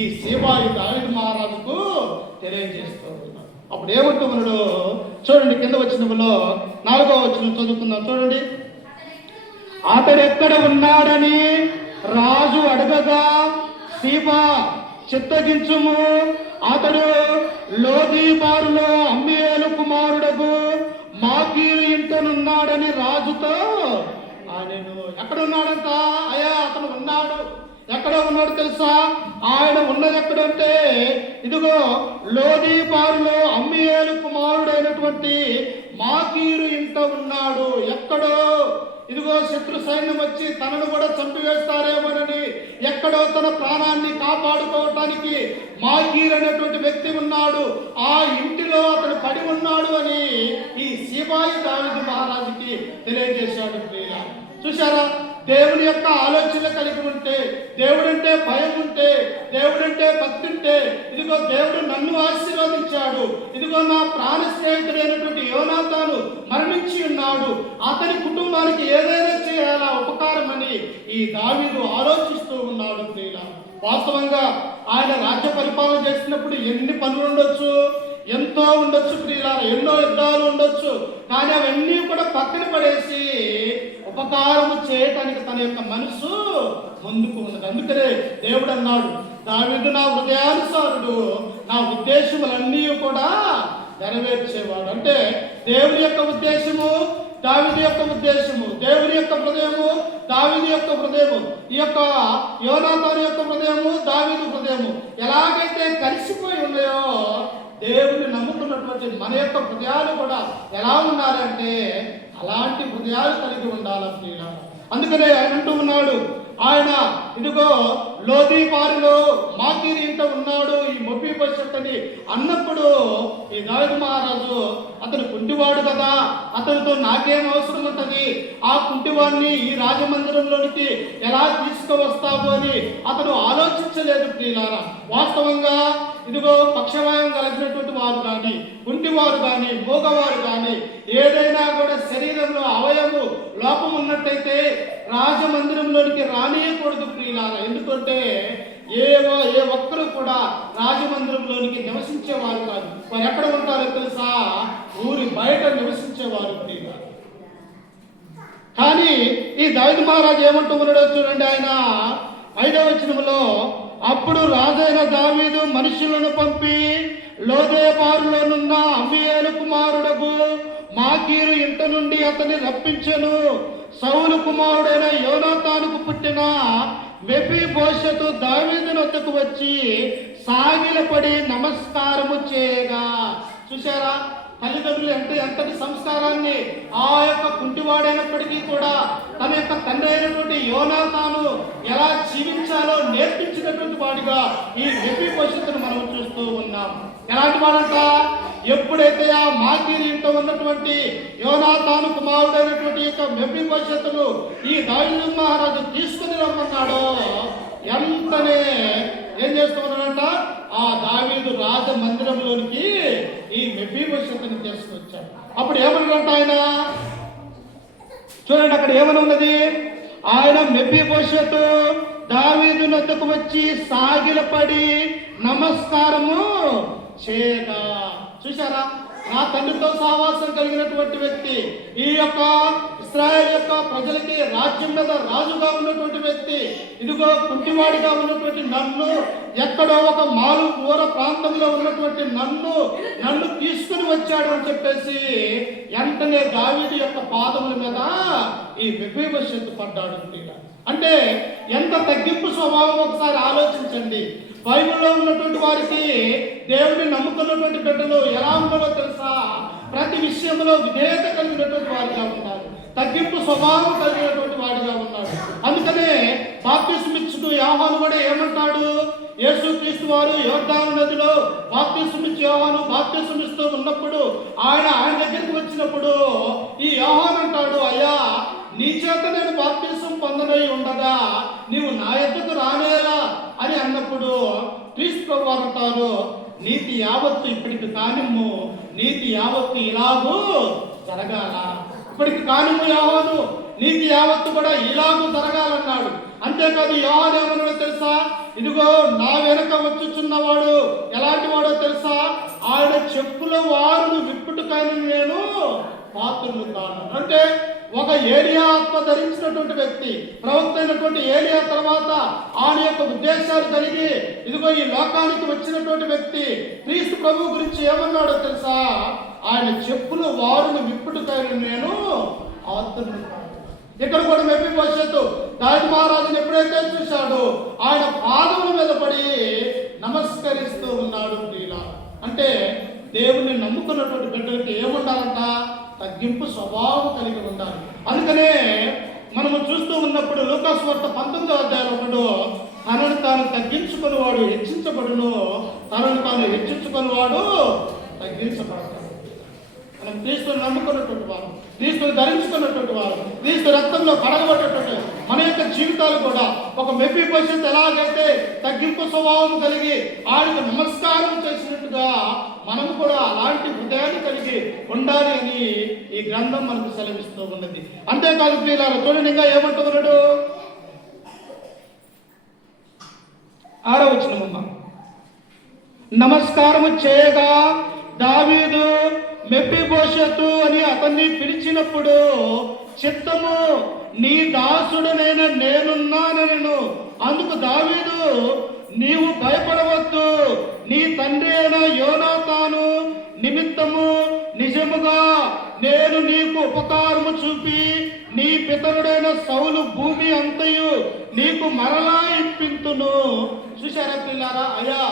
ఈ సీబాయి దావీదు మహారాజుకు తెలియజేస్తూ ఉన్నాడు. అప్పుడు ఏమంటూ ఉన్నాడు చూడండి, కింద వచనంలో 4వ వచనం చదువుకుందాం చూడండి. అతడు ఎక్కడ ఉన్నాడని రాజు అడగగా సీబా చిత్తగించుము, అతడు లోదీబారులో అమ్మీయేలు కుమారుడగు మాకీరు ఇంటనున్నాడని రాజుతో ఆయనను. ఎక్కడ ఉన్నాడంట? అయ్యా అతను ఉన్నాడు. ఎక్కడ ఉన్నాడు తెలుసా? ఆయన ఉన్నది ఎక్కడంటే ఇదిగో లోదీబారులో అమ్మీయేలు కుమారుడైనటువంటి మాకీరు ఇంట ఉన్నాడు. ఎక్కడో ఇదిగో శత్రు సైన్యం వచ్చి తనను కూడా చంపివేస్తారేమోనని ఎక్కడో తన ప్రాణాన్ని కాపాడుకోవటానికి మాకీర్ అనేటువంటి వ్యక్తి ఉన్నాడు, ఆ ఇంటిలో అతను పడి ఉన్నాడు అని ఈ సీబాయి దావీదు మహారాజుకి తెలియజేశాడు. ప్రియులారా, చూశారా? దేవుని యొక్క ఆలోచనలు కలిగి ఉంటే, దేవుడంటే భయం ఉంటే, దేవుడంటే భక్తి ఉంటే, ఇదిగో దేవుడు నన్ను ఆశీర్వదించాడు, ఇదిగో నా ప్రాణ స్నేహితుడైనటువంటి యోనాతాను మరణించి ఉన్నాడు, అతని కుటుంబానికి ఏదైనా చేయాలా ఉపకారం అని ఈ దావీదు ఆలోచిస్తూ ఉన్నాడు. ప్రియులారా, వాస్తవంగా ఆయన రాజ్య పరిపాలన చేసినప్పుడు ఎన్ని పనులు ఉండొచ్చు, ఎంతో ఉండొచ్చు ప్రియులారా, ఎన్నో యుద్ధాలు ఉండొచ్చు. కానీ అవన్నీ కూడా పక్కన పడేసి ఉపకారము చేయటానికి తన యొక్క మనసు ముందుకు ఉన్నది. అందుకనే దేవుడు అన్నాడు, దావీదు నా హృదయానుసారుడు, నా ఉద్దేశములన్నీ కూడా నెరవేర్చేవాడు. అంటే దేవుని యొక్క ఉద్దేశము దావీదు యొక్క ఉద్దేశము, దేవుని యొక్క హృదయము దావీదు యొక్క హృదయము, ఈ యొక్క యోనాతాను యొక్క హృదయము దావీదు హృదయము ఎలాగైతే కలిసిపోయి ఉన్నాయో, దేవుని నమ్ముకున్నటువంటి మన యొక్క హృదయాలు కూడా ఎలా ఉండాలంటే అలాంటి హృదయాలు కలిగి ఉండాలి ప్రియులారా. అందుకనే ఆయన అంటూ ఉన్నాడు, ఆయన ఇదిగో లోదీబారులో మాకీరు ఇంట ఉన్నాడు ఈ మెఫీబోషెతు అని అన్నప్పుడు ఈ దావీదు మహారాజు అతను కుంటివాడు కదా, అతనితో నాకేం అవసరం ఉంటుంది, ఆ కుంటివాడిని ఈ రాజమందిరంలోనికి ఎలా తీసుకువస్తావు అని అతను ఆలోచించలేదు ప్రియులారా. వాస్తవంగా ఇదిగో పక్షవాయం కలిగినటువంటి వారు కానీ, కుంటివారు కానీ, మూగవారు కానీ, ఏదైనా కూడా శరీరంలో అవయము లోపం ఉన్నట్టయితే రాజమందిరంలోనికి రానియకూడదు ప్రియులారా. ఎందుకంటే ఏ ఒక్కరు కూడా రాజమందిరంలోనికి నివసించేవారు కాదు. వారు ఎక్కడ ఉంటారో తెలుసా? ఊరి బయట నివసించేవారు ప్రియులారా. కానీ ఈ దావీదు మహారాజు ఏమంటూ ఉన్నాడో చూడండి, ఆయన 5వ వచనంలో, అప్పుడు రాజైన దావీదు మనుషులను పంపి లోదెబారులోనున్న అమ్మీయేలు కుమారుడగు మాకీరు ఇంట నుండి అతన్ని రప్పించెను. సౌలు కుమారుడైన యోనాతానుకు పుట్టిన మెఫీబోషెతు దావీదు వద్దకు వచ్చి సాగిలపడి నమస్కారము చేయగా. చూశారా? తల్లిదండ్రులు అంటే ఎంతటి సంస్కారాన్ని ఆ యొక్క కుంటివాడైనప్పటికీ కూడా తన యొక్క తండ్రి అయినటువంటి యోనాతాను ఎలా జీవించాలో నేర్పించినటువంటి వాడిగా ఈ మెఫీబోషెతును మనం చూస్తూ ఉన్నాం. ఎలాంటి వాడంట? ఎప్పుడైతే ఆ మాకీరు ఇంట ఉన్నటువంటి యోనాతాను కుమారుడైనటువంటి యొక్క మెఫీబోషెతును ఈ దావీదు మహారాజు తీసుకుని రమ్మన్నాడో ఎంతనే ఏం చేస్తూ ఉన్నాడంట? ఆ దావీదు రాజ మందిరంలోనికి ఈ మెఫీబోషెతుని తీసుకొచ్చాడు. అప్పుడు ఏమన్నాడంట ఆయన? చూడండి, అక్కడ ఏమని ఉన్నది? ఆయన మెఫీబోషెతు దావీదు వద్దకు వచ్చి సాగిలపడి నమస్కారము చేయగా. చూశారా? నా తండ్రితో సహవాసం కలిగినటువంటి వ్యక్తి, ఈ యొక్క ఇశ్రాయేల్ యొక్క ప్రజలకి రాజ్యం మీద రాజుగా ఉన్నటువంటి వ్యక్తి, ఇదిగో కుంటివాడిగా ఉన్నటువంటి నన్ను, ఎక్కడో ఒక మారు దూర ప్రాంతంలో ఉన్నటువంటి నన్ను తీసుకుని వచ్చాడు అని చెప్పేసి వెంటనే దావీదు యొక్క పాదముల మీద ఈ మెఫీబోషెతు పడ్డాడు. అంటే ఎంత తగ్గింపు స్వభావం ఒకసారి ఆలోచించండి. బైబిల్లో ఉన్నటువంటి వారికి, దేవుడిని నమ్ముకున్నటువంటి బిడ్డలు ఎలా ఉన్నారో తెలుసా? ప్రతి విషయంలో విధేయత కలిగినటువంటి వాడిగా ఉన్నారు, తగ్గింపు స్వభావం కలిగినటువంటి వాడిగా ఉన్నాడు. అందుకనే బాప్తిస్మం ఇచ్చుతూ యోహాను కూడా ఏమంటాడు? యేసుక్రీస్తు వారు యోర్దాను నదిలో బాప్తిస్మం ఇచ్చి యోహాను బాప్తిస్మం ఇస్తూ ఉన్నప్పుడు ఆయన దగ్గరికి వచ్చినప్పుడు ఈ యోహాను అంటాడు, అయ్యా నీ చేత నేను బాప్తిస్మం పొందనై ఉండగా నీవు నా యొద్దకు రానేలా అని అన్నప్పుడు క్రీస్తు ప్రభువు అంటారు, నీతి యావత్తు ఇప్పటికి కానిమ్ము, నీతి యావత్తు ఇలాగూ జరగాల. ఇప్పటికి కానిమ్ము యోహాను, నీతి యావత్తు కూడా ఇలాగూ జరగాలన్నాడు. అంతేకాదు యోహాను ఏమన్నాడో తెలుసా? ఇదిగో నా వెనక వచ్చుచున్నవాడు ఎలాంటి వాడో తెలుసా? ఆయన చెప్పుల వారును విప్పుటకైన నేను పాత్రులు కాను. అంటే ఒక ఏలియా ఆత్మ ధరించినటువంటి వ్యక్తి, ప్రవక్త అయినటువంటి ఏలియా తర్వాత ఆయన యొక్క ఉద్దేశాలు కలిగి ఇదిగో ఈ లోకానికి వచ్చినటువంటి వ్యక్తి క్రీస్తు ప్రభువు గురించి ఏమన్నాడో తెలుసా? ఆయన చెప్పుల వారును విప్పుటకైన నేను పాత్రులు కాను. ఇక్కడ కూడా మెఫీబోషెతు దావీదు మహారాజుని ఎప్పుడైతే చూశాడో ఆయన పాదముల మీద పడి నమస్కరిస్తూ ఉన్నాడు. అంటే దేవుణ్ణి నమ్ముకున్నటువంటి బిడ్డలకి ఏముండాలంట? తగ్గింపు స్వభావం కలిగి ఉండాలి. అందుకనే మనము చూస్తూ ఉన్నప్పుడు లూకా సువార్త 19వ అధ్యాయంలో తనను తాను తగ్గించుకుని వాడు హెచ్చించబడును, తనను తాను హెచ్చించుకుని వాడు తగ్గించబడతాడు. మనం క్రీస్తుని నమ్ముకున్నటువంటి వారు, క్రీస్తుని ధరించుకున్నటువంటి వారు, క్రీస్తు రక్తంలో కడగబడ్డటువంటి మన యొక్క జీవితాలు కూడా ఒక మెఫీబోషెతు ఎలాగైతే తగ్గింపు స్వభావం కలిగి ఆయనకు నమస్కారం చేసినట్టుగా మనము కూడా అలాంటి హృదయాన్ని కలిగి ఉండాలి అని ఈ గ్రంథం మనకు సెలవిస్తూ ఉన్నది. అంతేకాదు ప్రియులారా, చూడండి ఇంకా ఏమంటున్నాడు? 6వ వచనమమ్మ, నమస్కారము చేయగా దావీదు మెఫీబోషెతు అని అతన్ని పిలిచినప్పుడు చిత్తము నీ దాసుడనైన నేనున్నానెను. అందుకు దావీదు, నీవు భయపడవద్దు, నీ తండ్రి అయిన యోనాతాను నిమిత్తము నిజముగా నేను నీకు ఉపకారము చూపి నీ పితరుడైన సౌలు భూమి అంతయు నీకు మరలా ఇప్పింతును. చూశారా పిల్లారా? అయ్యా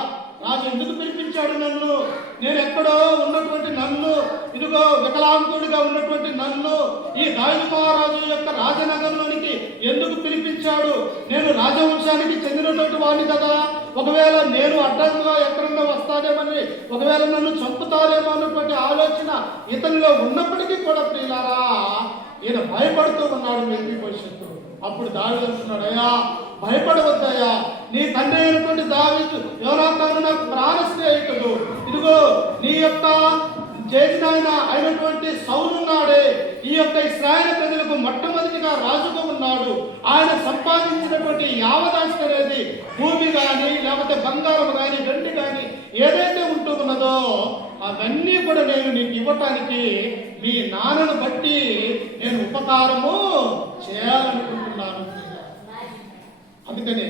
రాజు ఎందుకు పిలిపించాడు నన్ను? నేను ఎక్కడో ఉన్నటువంటి నన్ను, ఇదిగో వికలాంగుడిగా ఉన్నటువంటి నన్ను ఈ దావీదు మహారాజు యొక్క రాజనగరంలోనికి ఎందుకు పిలిపించాడు? నేను రాజవంశానికి చెందినటువంటి వాడిని కదా, ఒకవేళ నేను అడ్డంగా ఎక్కడన్నా వస్తానేమని, ఒకవేళ నన్ను చంపుతారేమో అన్నటువంటి ఆలోచన ఇతనిలో ఉన్నప్పటికీ కూడా ప్రియులారా ఈయన భయపడుతూ ఉన్నాడు మెఫీబోషెతు. అప్పుడు దావీదు అంటున్నాడు, అయ్యా భయపడవద్దయ్యా, నీ తండ్రి అయినటువంటి దావీదు యోనాతాను నాకు ప్రాణ స్నేహితుడు, ఇదిగో నీ యొక్క చేసిన అయినటువంటి సౌలు ఉన్నాడే, ఈ యొక్క ఇశ్రాయేలు ప్రజలకు మొట్టమొదటిగా రాజుగా ఉన్నాడు. ఆయన సంపాదించినటువంటి యావదాస్తి అనేది భూమి కానీ లేకపోతే బంగారం కానీ వెండి కానీ ఏదైతే ఉంటూ ఉన్నదో అవన్నీ కూడా నేను నీకు ఇవ్వటానికి మీ నాన్నను బట్టి నేను ఉపకారము చేయాలనుకుంటున్నాను. అందుకనే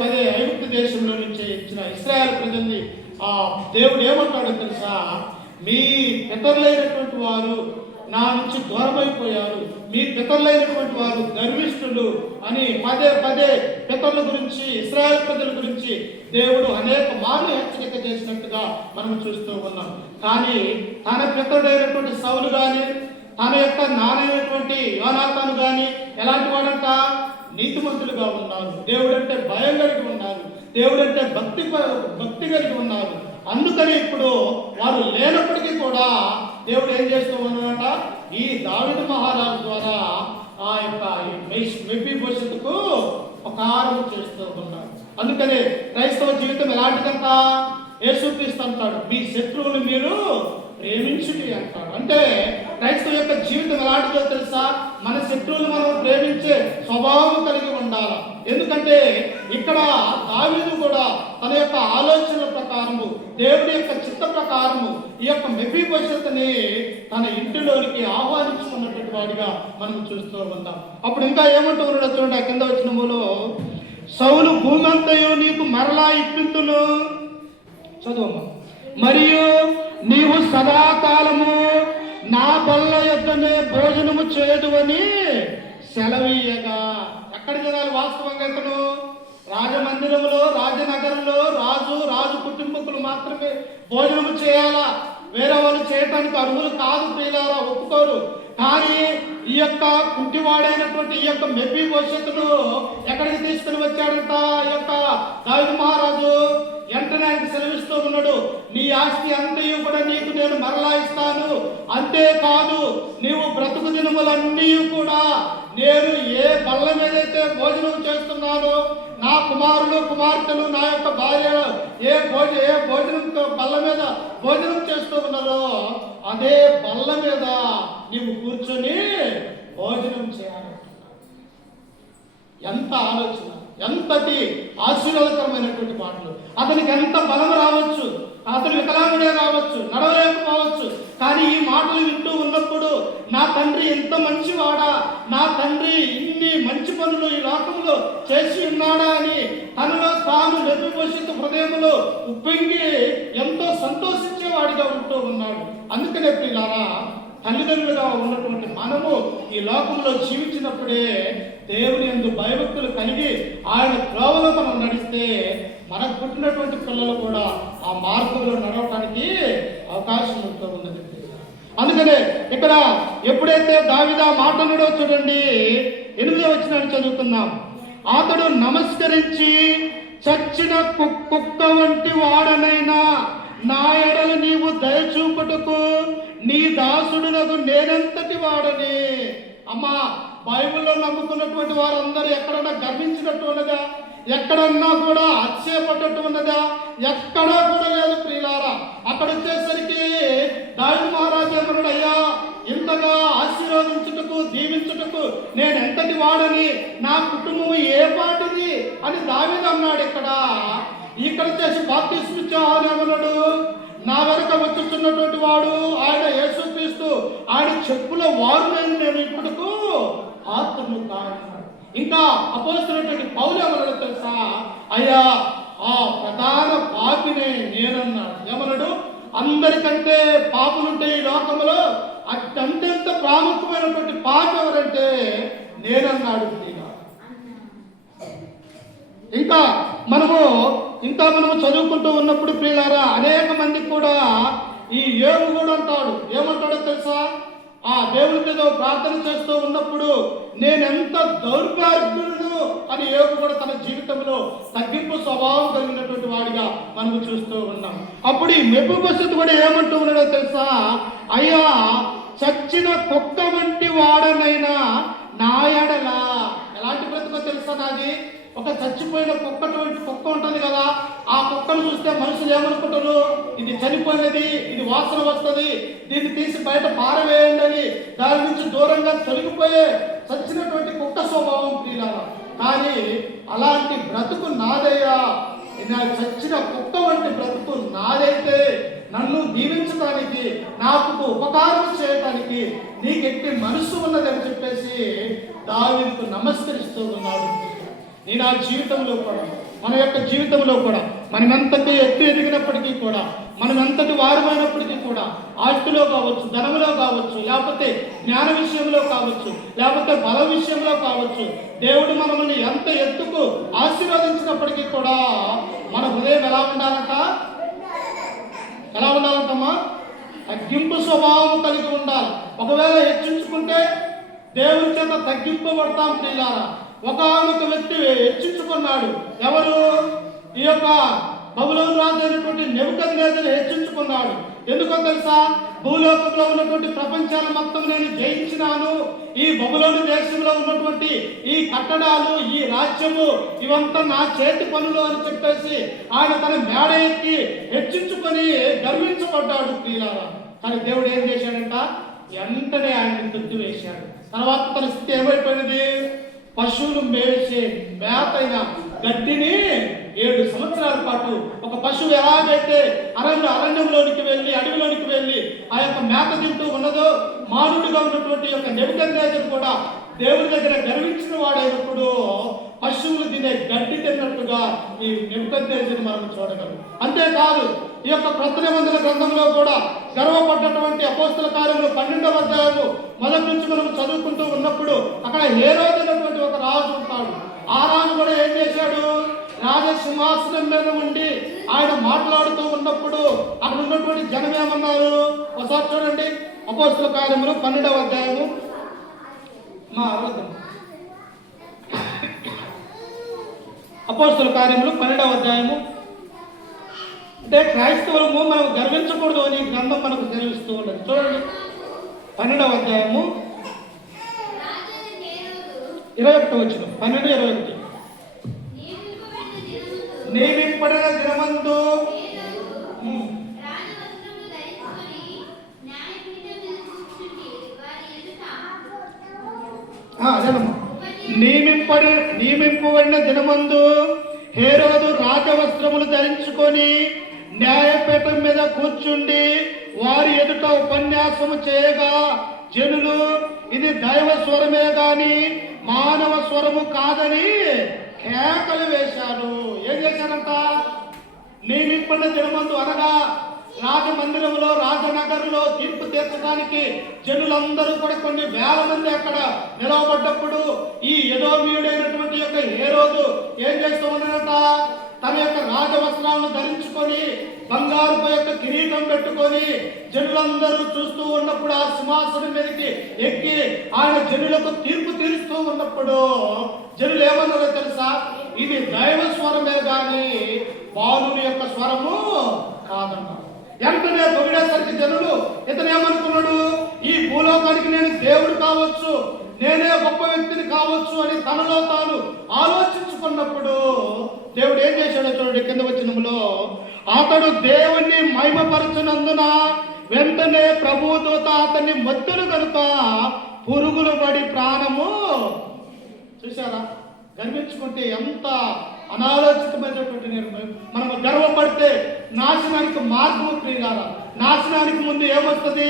పదే ఐగుప్తు దేశంలో నుంచి ఇచ్చిన ఇశ్రాయేలు ప్రజల్ని ఆ దేవుడు ఏమంటాడో తెలుసా? మీ పితరులైనటువంటి వారు నా నుంచి దూరమైపోయారు, మీ పితరులైనటువంటి వారు గర్విష్ఠులు అని పదే పితరుల గురించి ఇశ్రాయేలు ప్రజల గురించి దేవుడు అనేక మార్లు హెచ్చరిక చేసినట్టుగా మనం చూస్తూ ఉన్నాం. కానీ తన పితరుడైనటువంటి సౌలు కానీ తన యొక్క నానైనటువంటి యోనాతాను కానీ ఎలాంటి వాడంట? నీతిమంతులుగా ఉన్నారు, దేవుడంటే భయం కలిగి ఉన్నారు, దేవుడంటే భక్తి కలిగి ఉన్నారు. అందుకని ఇప్పుడు వారు లేనప్పటికీ కూడా దేవుడు ఏం చేస్తూ ఉన్నాడట? ఈ దావీదు మహారాజు ద్వారా ఆ యొక్క మెఫీబోషెతుకు ఉపకారం చేస్తూ ఉన్నాడు. అందుకనే క్రైస్తవ జీవితం ఎలాంటిదంట? యేసుక్రీస్తు అంటాడు, మీ శత్రువులు మీరు ప్రేమించుడి అంటాడు. అంటే క్రైస్తవ యొక్క జీవితం ఎలాంటిదో తెలుసా? మన శత్రువులు మనం ప్రేమించే స్వభావం కలిగి ఉండాలి. ఎందుకంటే ఇక్కడ దావీదు కూడా తన యొక్క ఆలోచనల ప్రకారము, దేవుడి యొక్క చిత్త ప్రకారము ఈ యొక్క మెఫీబోషెతుని తన ఇంటిలోనికి ఆహ్వానించుకున్నటువంటి వాడిగా మనం చూస్తూ ఉంటాం. అప్పుడు ఇంకా ఏమంటూ ఉన్నాడో చూడండి, కింద వచ్చినములో, సౌలు భూమి అంతయు నీకు మరలా ఇప్పింతును, చదువు, మరియు నీవు సదాకాలము నా బల్ల యొద్దనే భోజనము చేయదు అని సెలవీయగా. ఎక్కడ జనాలు వాస్తవంగా ఇతను రాజమందిరములో, రాజనగరంలో రాజు కుటుంబకులు మాత్రమే భోజనము చేయాలా, వేరే వాళ్ళు చేయటానికి అర్హులు కాదు ప్రియులారా, ఒప్పుకోరు. కానీ ఈ యొక్క కుంటివాడైనటువంటి ఈ యొక్క మెఫీబోషెతును ఎక్కడికి తీసుకుని వచ్చాడంట ఈ యొక్క దావీదు మహారాజు? వెంటనే ఆయనకు సెలవిస్తూ ఉన్నాడు, నీ ఆస్తి అంతయు కూడా నీకు నేను మరలా ఇస్తాను, అంతేకాదు నీవు బ్రతుకు దినములన్నీ కూడా నేను ఏ బల్ల మీదైతే భోజనం చేస్తున్నానో, నా కుమారులు కుమార్తెలు నా యొక్క భార్య ఏ భోజనం బల్ల మీద భోజనం చేస్తూ ఉన్నారో అదే బల్ల మీద నీవు కూర్చొని భోజనం చేయాలి. ఎంత ఆలోచన, ఎంతటి ఆశీర్వాదకరమైనటువంటి మాటలు. అతనికి ఎంత బలం రావచ్చు, అతను వికలాంగుడే రావచ్చు, నడవలేకపోవచ్చు, కానీ ఈ మాటలు వింటూ ఉన్నప్పుడు నా తండ్రి ఎంత మంచివాడా, నా తండ్రి ఇన్ని మంచి పనులు ఈ లోకంలో చేసి ఉన్నాడా అని తనలో తాను మెఫీబోషెతు హృదయంలో ఉప్పొంగి ఎంతో సంతోషించేవాడిగా ఉంటూ ఉన్నాడు. అందుకనే ప్రియులారా, తల్లిదండ్రులుగా ఉన్నటువంటి మనము ఈ లోకంలో జీవించినప్పుడే దేవుని యందు భయభక్తులు కలిగి ఆయన త్రోవలో మనం నడిస్తే మనకు పుట్టినటువంటి పిల్లలు కూడా ఆ మార్గంలో నడవటానికి అవకాశం ఉంటూ ఉన్నది. అందుకనే ఇక్కడ ఎప్పుడైతే దావీదు మాట్లాడో చూడండి, 8వ వచనాన్ని చదువుకుందాం. అతడు నమస్కరించి, చచ్చిన కుక్క వంటి వాడనైనా నా ఎడల నీవు దయచూపుటకు నీ దాసుడునకు నేనెంతటి వాడని. అమ్మా, బైబిల్లో నమ్ముకున్నటువంటి వారందరూ ఎక్కడన్నా గర్వించినట్టు ఉన్నదా, ఎక్కడన్నా కూడా అతిశయపడ్డట్టు ఉన్నదా? ఎక్కడా కూడా లేదు ప్రియులారా. అక్కడ వచ్చేసరికి దావీదు మహారాజు ఏమన్నాడు, అయ్యా ఇంతగా ఆశీర్వదించుటకు దీవించుటకు నేను ఎంతటి వాడని, నా కుటుంబం ఏ పాటిది అని దావీదు అన్నాడు. ఇక్కడ చేసి బాప్తిస్మం ఇచ్చావని ఏమన్నాడు, నా వెనక వచ్చుతున్నటువంటి వాడు ఆయన యేసుక్రీస్తు, ఆయన చెప్పుల వారునైన నేను ఇప్పటికు ఆత్మను కానున్నాడు. ఇంకా అపోస్తలుడైనటువంటి పౌలు ఏమన్నాడు తెలుసా, అయ్యా ఆ ప్రధాన పాపినే నేనన్నాడు. ఏమన్నాడు, అందరికంటే పాపులుంటే ఈ లోకంలో అత్యంత ప్రాముఖ్యమైనటువంటి పాప ఎవరంటే నేనన్నాడు. ఇంకా మనము చదువుకుంటూ ఉన్నప్పుడు ప్రియులారా, అనేక మంది కూడా ఈ యోబు కూడా అంటాడు. ఏమంటాడో తెలుసా, ఆ దేవునికి ఏదో ప్రార్థన చేస్తూ ఉన్నప్పుడు నేనెంత దౌర్భాగ్యుడు అని యోబు కూడా తన జీవితంలో తగ్గింపు స్వభావం కలిగినటువంటి వాడిగా మనము చూస్తూ ఉన్నాం. అప్పుడు ఈ మెఫీబోషెతు కూడా ఏమంటూ ఉన్నాడో తెలుసా, అయ్యా చచ్చిన కుక్క వంటి వాడనైనా నా ఎడల. ఎలాంటి బ్రతుకో తెలుసా నాది? ఒక చచ్చిపోయిన కుక్క ఉంటుంది కదా, ఆ కుక్కను చూస్తే మనుషులు ఏమనుకుంటారు, ఇది చనిపోయినది, ఇది వాసన వస్తుంది, దీన్ని తీసి బయట పారవేయండి అని దాని నుంచి దూరంగా తొలగిపోయే చచ్చినటువంటి కుక్క స్వభావం ప్రియులారా. కానీ అలాంటి బ్రతుకు నాదయ్యా, చచ్చిన కుక్క వంటి బ్రతుకు నాదైతే నన్ను దీవించడానికి, నాకు ఉపకారం చేయడానికి నీకెట్టి మనసు ఉన్నదని చెప్పేసి దావీదుకు నమస్కరిస్తూ ఉన్నాడు. నేను ఆ జీవితంలో కూడా, మన యొక్క జీవితంలో కూడా మనం ఎంతటి ఎత్తు ఎదిగినప్పటికీ కూడా, మనం ఎంతటి వారమైనప్పటికీ కూడా, ఆస్తిలో కావచ్చు, ధనములో కావచ్చు, లేకపోతే జ్ఞాన విషయంలో కావచ్చు, లేకపోతే బల విషయంలో కావచ్చు, దేవుడు మనల్ని ఎంత ఎత్తుకు ఆశీర్వదించినప్పటికీ కూడా మన హృదయం ఎలా ఉండాలంటమ్మా? తగ్గింపు స్వభావం కలిగి ఉండాలి. ఒకవేళ హెచ్చించుకుంటే దేవుని చేత తగ్గింపబడతాం ప్రియులారా. ఒకానొక వ్యక్తి హెచ్చించుకున్నాడు. ఎవరు? ఈ యొక్క బబులోను రాజు అయినటువంటి నెబుకద్నెజరు హెచ్చించుకున్నాడు. ఎందుకో తెలుసా? భూలోకంలో ఉన్నటువంటి ప్రపంచాల మొత్తం నేను జయించినాను, ఈ బబులోను దేశంలో ఉన్నటువంటి ఈ కట్టడాలు, ఈ రాజ్యము ఇవంతా నా చేతి పనులు అని చెప్పేసి ఆయన తన మేడ ఎక్కి హెచ్చించుకొని గర్వించబడ్డాడు ప్రియులారా. కానీ దేవుడు ఏం చేశాడంట? వెంటనే ఆయన్ని తుట్టి వేశాడు. తర్వాత తన స్థితి ఏమైపోయినది? పశువులు మేసే మేతైన గడ్డిని 7 సంవత్సరాల పాటు ఒక పశువు ఎలాగైతే అరణ్యంలోనికి వెళ్ళి అడవిలోనికి వెళ్ళి ఆ యొక్క మేత తింటూ ఉన్నదో, మానవుడిగా ఉన్నటువంటి యొక్క నెబుకద్నెజరు కూడా దేవుడి దగ్గర గర్వించిన వాడైనప్పుడు పశువులు తినే గడ్డి తిన్నట్టుగా ఈ నెబుకద్నెజరుని మనం చూడగలం. అంతేకాదు ఈ యొక్క క్రొత్త నిబంధన గ్రంథంలో కూడా గర్వపడ్డటువంటి అపోస్తల కార్యములు 12వ అధ్యాయము మొదటి నుంచి మనం చదువుకుంటూ ఉన్నప్పుడు అక్కడ హేరోదు అనేటువంటి ఒక రాజు ఉంటాడు. ఆ రాజు కూడా ఏం చేశాడు? రాజసింహాసనం మీద ఉండి ఆయన మాట్లాడుతూ ఉన్నప్పుడు అక్కడ ఉన్నటువంటి జనం ఏమన్నారు? ఒకసారి చూడండి, అపోస్తల కార్యములు 12వ అధ్యాయము అపోస్తల కార్యములు 12వ అధ్యాయము. అంటే క్రైస్తవులము మనం గర్వించకూడదు అని గ్రంథం మనకు తెలివిస్తూ ఉన్నది. చూడండి, 12వ అధ్యాయము 21 వచనం. 12:21. నియమింపబడిన దినమందు నియమింపబడిన దినమందు హేరోదు రాజవస్త్రములు ధరించుకొని న్యాయపీఠం మీద కూర్చుండి వారి ఎదుట ఉపన్యాసము చేయగా జనులు ఇది దైవ స్వరమే గాని మానవ స్వరము కాదని కేకలు వేశారు. ఏం చేశారంట? నియమింపబడిన దినమందు అనగా రాజమందిరంలో రాజనగర్లో తీర్పు తీర్చడానికి జనులందరూ కూడా కొన్ని వేల మంది అక్కడ నిలవబడ్డప్పుడు ఈ ఎదోమీయుడైనటువంటి యొక్క హేరోదు ఏం చేస్తూ ఉన్నాడట? తన యొక్క రాజవస్త్రాలను ధరించుకొని బంగారుపు యొక్క కిరీటం పెట్టుకొని జనులందరూ చూస్తూ ఉన్నప్పుడు ఆ సింహాసనం మీదకి ఎక్కి ఆయన జనులకు తీర్పు తీరుస్తూ ఉన్నప్పుడు జనులు ఏమన్నారో తెలుసా? ఇది దైవ స్వరమే గాని బాలుని యొక్క స్వరము కాదన్నారు. వెంటనే పొగిడేసరికి జనులు ఇతను ఏమనుకున్నాడు? ఈ భూలోకానికి నేను దేవుడు కావచ్చు, నేనే గొప్ప వ్యక్తిని కావచ్చు అని తనలో తాను ఆలోచించుకున్నప్పుడు దేవుడు ఏం చేశాడో చూడండి, కింద వచనంలో అతడు దేవుణ్ణి మహిమపరచునందున వెంటనే ప్రభువు దూత అతన్ని మొత్తలు కనుక పురుగులు పడి ప్రాణము. చూసారా? గర్వించుకుంటే ఎంత అనాలోచితమైనటువంటి నిర్ణయం. మనము గర్వపడితే నాశనానికి మార్గము ప్రియులారా. నాశనానికి ముందు ఏమొస్తుంది?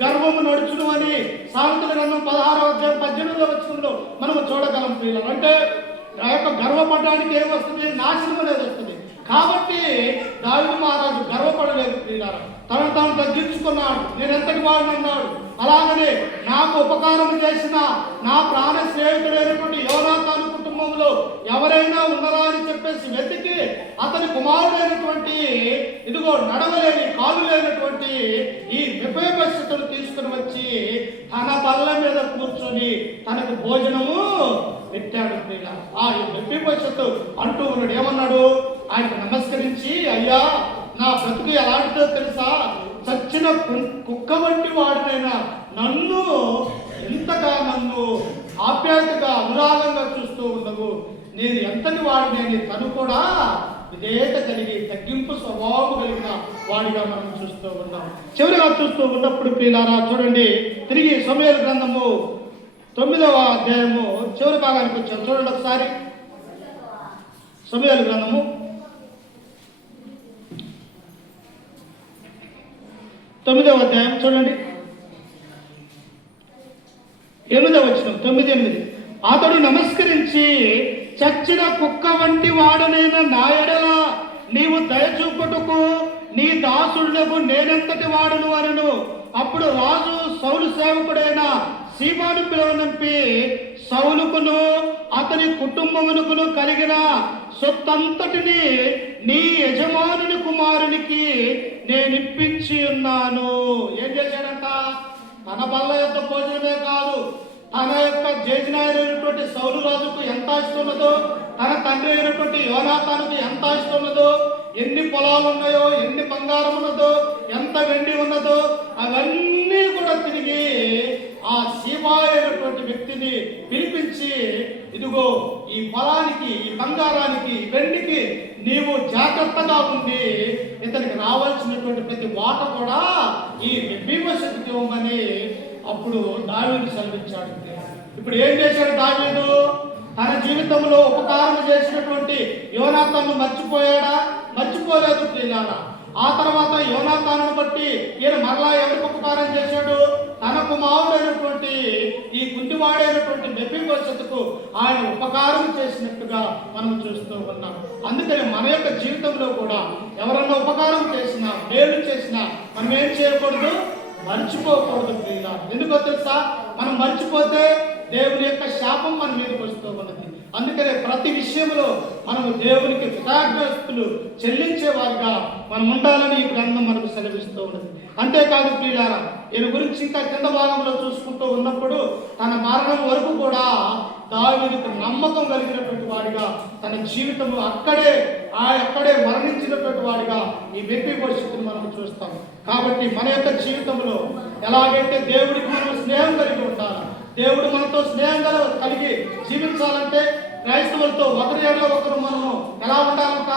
గర్వము నడుచును అని సామెతల గ్రంథం 16వ అధ్యాయం 18వ వచనంలో మనము చూడగలం ప్రియులారా. అంటే ఆ యొక్క గర్వపడడానికి ఏమొస్తుంది? నాశనం అనేది వస్తుంది. కాబట్టి దావీదు మహారాజు గర్వపడలేదు ప్రియులారా. తనను తాను తగ్గించుకున్నాడు. నేను ఎంతటి వాడిని అన్నాడు. అలాగనే నాకు ఉపకారం చేసిన నా ప్రాణ స్నేహితుడైనటువంటి యోనాతాను కుటుంబంలో ఎవరైనా ఉన్నారా అని చెప్పేసి వెతికి అతని కుమారుడైనటువంటి ఇదిగో నడవలేని కాలు లేనటువంటి ఈ మెఫీబోషెతును తీసుకుని వచ్చి తన బల్ల మీద కూర్చొని తనకు భోజనము పెట్టాడు. ఆ మెఫీబోషెతు అంటూ ఉన్నాడు, ఏమన్నాడు? ఆయనకు నమస్కరించి, అయ్యా నా బ్రతుకు ఎలాంటిదో తెలుసా? చచ్చిన కుక్క వంటి వాడినైనా నన్ను ఎంతగా నన్ను ఆప్యాయతగా అనురాగంగా చూస్తూ ఉండవు. నేను ఎంతటి వాడిని తను కూడా విధేయత కలిగి తగ్గింపు స్వభావం కలిగిన వాడిగా మనం చూస్తూ ఉన్నాం. చివరిగా చూస్తూ ఉన్నప్పుడు ప్రియులారా చూడండి, తిరిగి సమూయేలు గ్రంథము 9వ అధ్యాయము చివరి భాగానికి వచ్చాం. చూడండి ఒకసారి, సమూయేలు గ్రంథము 9వ అధ్యాయం చూడండి, 8వ వచనం. 9:8. అతడు నమస్కరించి, చచ్చిన కుక్క వంటి వాడనైన నా ఎడల నీవు దయచూపుటకు నీ దాసుడులకు నేనెంతటి వాడను అనను. అప్పుడు రాజు సౌలు సేవకుడైన సీబాను పిలువనంపి సౌలుకును అతని కుటుంబమునకును కలిగిన సొత్తంతటిని నీ యజమానుని కుమారునికి నేను ఇప్పించి ఉన్నాను. ఏం చేశాడంట? తన బల్ల యొక్క భోజనమే కాదు, తన యొక్క జేజనాయనటువంటి సౌలు రాజుకు ఎంత ఇస్తున్నదో, తన తండ్రి అయినటువంటి యోనాతానుకు ఎంత ఇస్తున్నదో, ఎన్ని పొలాలు ఉన్నాయో, ఎన్ని బంగారం ఉన్నదో, ఎంత వెండి ఉన్నదో అవన్నీ కూడా తిరిగి ఆ సీబా అయినటువంటి వ్యక్తిని పిలిపించి, ఇదిగో ఈ పొలానికి, ఈ బంగారానికి, వెండికి నీవు జాగ్రత్తగా ఉండి ఇతనికి రావాల్సినటువంటి ప్రతి వాట కూడా ఈ మెఫీబోషెతుకు ఇవ్వమని అప్పుడు దావీదు సెలవిచ్చాడు. ఇప్పుడు ఏం చేశాడు దావీదు? తన జీవితంలో ఉపకారం చేసినటువంటి యోనాతాను మర్చిపోయాడా? మర్చిపోలేదు ప్రియులారా. ఆ తర్వాత యోనాతానును బట్టి ఈయన మరలా ఎవరికి ఉపకారం చేశాడు? తన కుమారుడైనటువంటి ఈ కుంటివాడైనటువంటి మెఫీబోషెతుకు ఆయన ఉపకారం చేసినట్టుగా మనం చూస్తూ ఉన్నాం. అందుకని మన యొక్క జీవితంలో కూడా ఎవరన్నా ఉపకారం చేసినా, మేలు చేసినా మనం ఏం చేయకూడదు? మర్చిపోకూడదు ప్రియులారా. ఎందుకో తెలుసా? మనం మర్చిపోతే దేవుని యొక్క శాపం మన మీదకి వస్తూ ఉన్నది. అందుకనే ప్రతి విషయంలో మనము దేవునికి కృతజ్ఞతలు చెల్లించే వారిగా మనం ఉండాలని ఈ గ్రంథం మనకు సెలవిస్తూ ఉన్నది. అంతేకాదు ప్రియులారా, ఈయన గురించి ఇంకా కింద భాగంలో చూసుకుంటూ ఉన్నప్పుడు తన మరణం వరకు కూడా దావీదుకు నమ్మకం కలిగినటువంటి వాడిగా తన జీవితము అక్కడే మరణించినటువంటి వాడిగా ఈ మెఫీబోషెతును మనం చూస్తాం. కాబట్టి మన యొక్క జీవితంలో ఎలాగైతే దేవుడికి మనం స్నేహం కలిగి ఉండాలి, దేవుడు మనతో స్నేహం కలిగి జీవించాలంటే క్రైస్తవులతో ఒకరి ఏళ్ళ ఒకరు మనము ఎలా ఉండాలంట?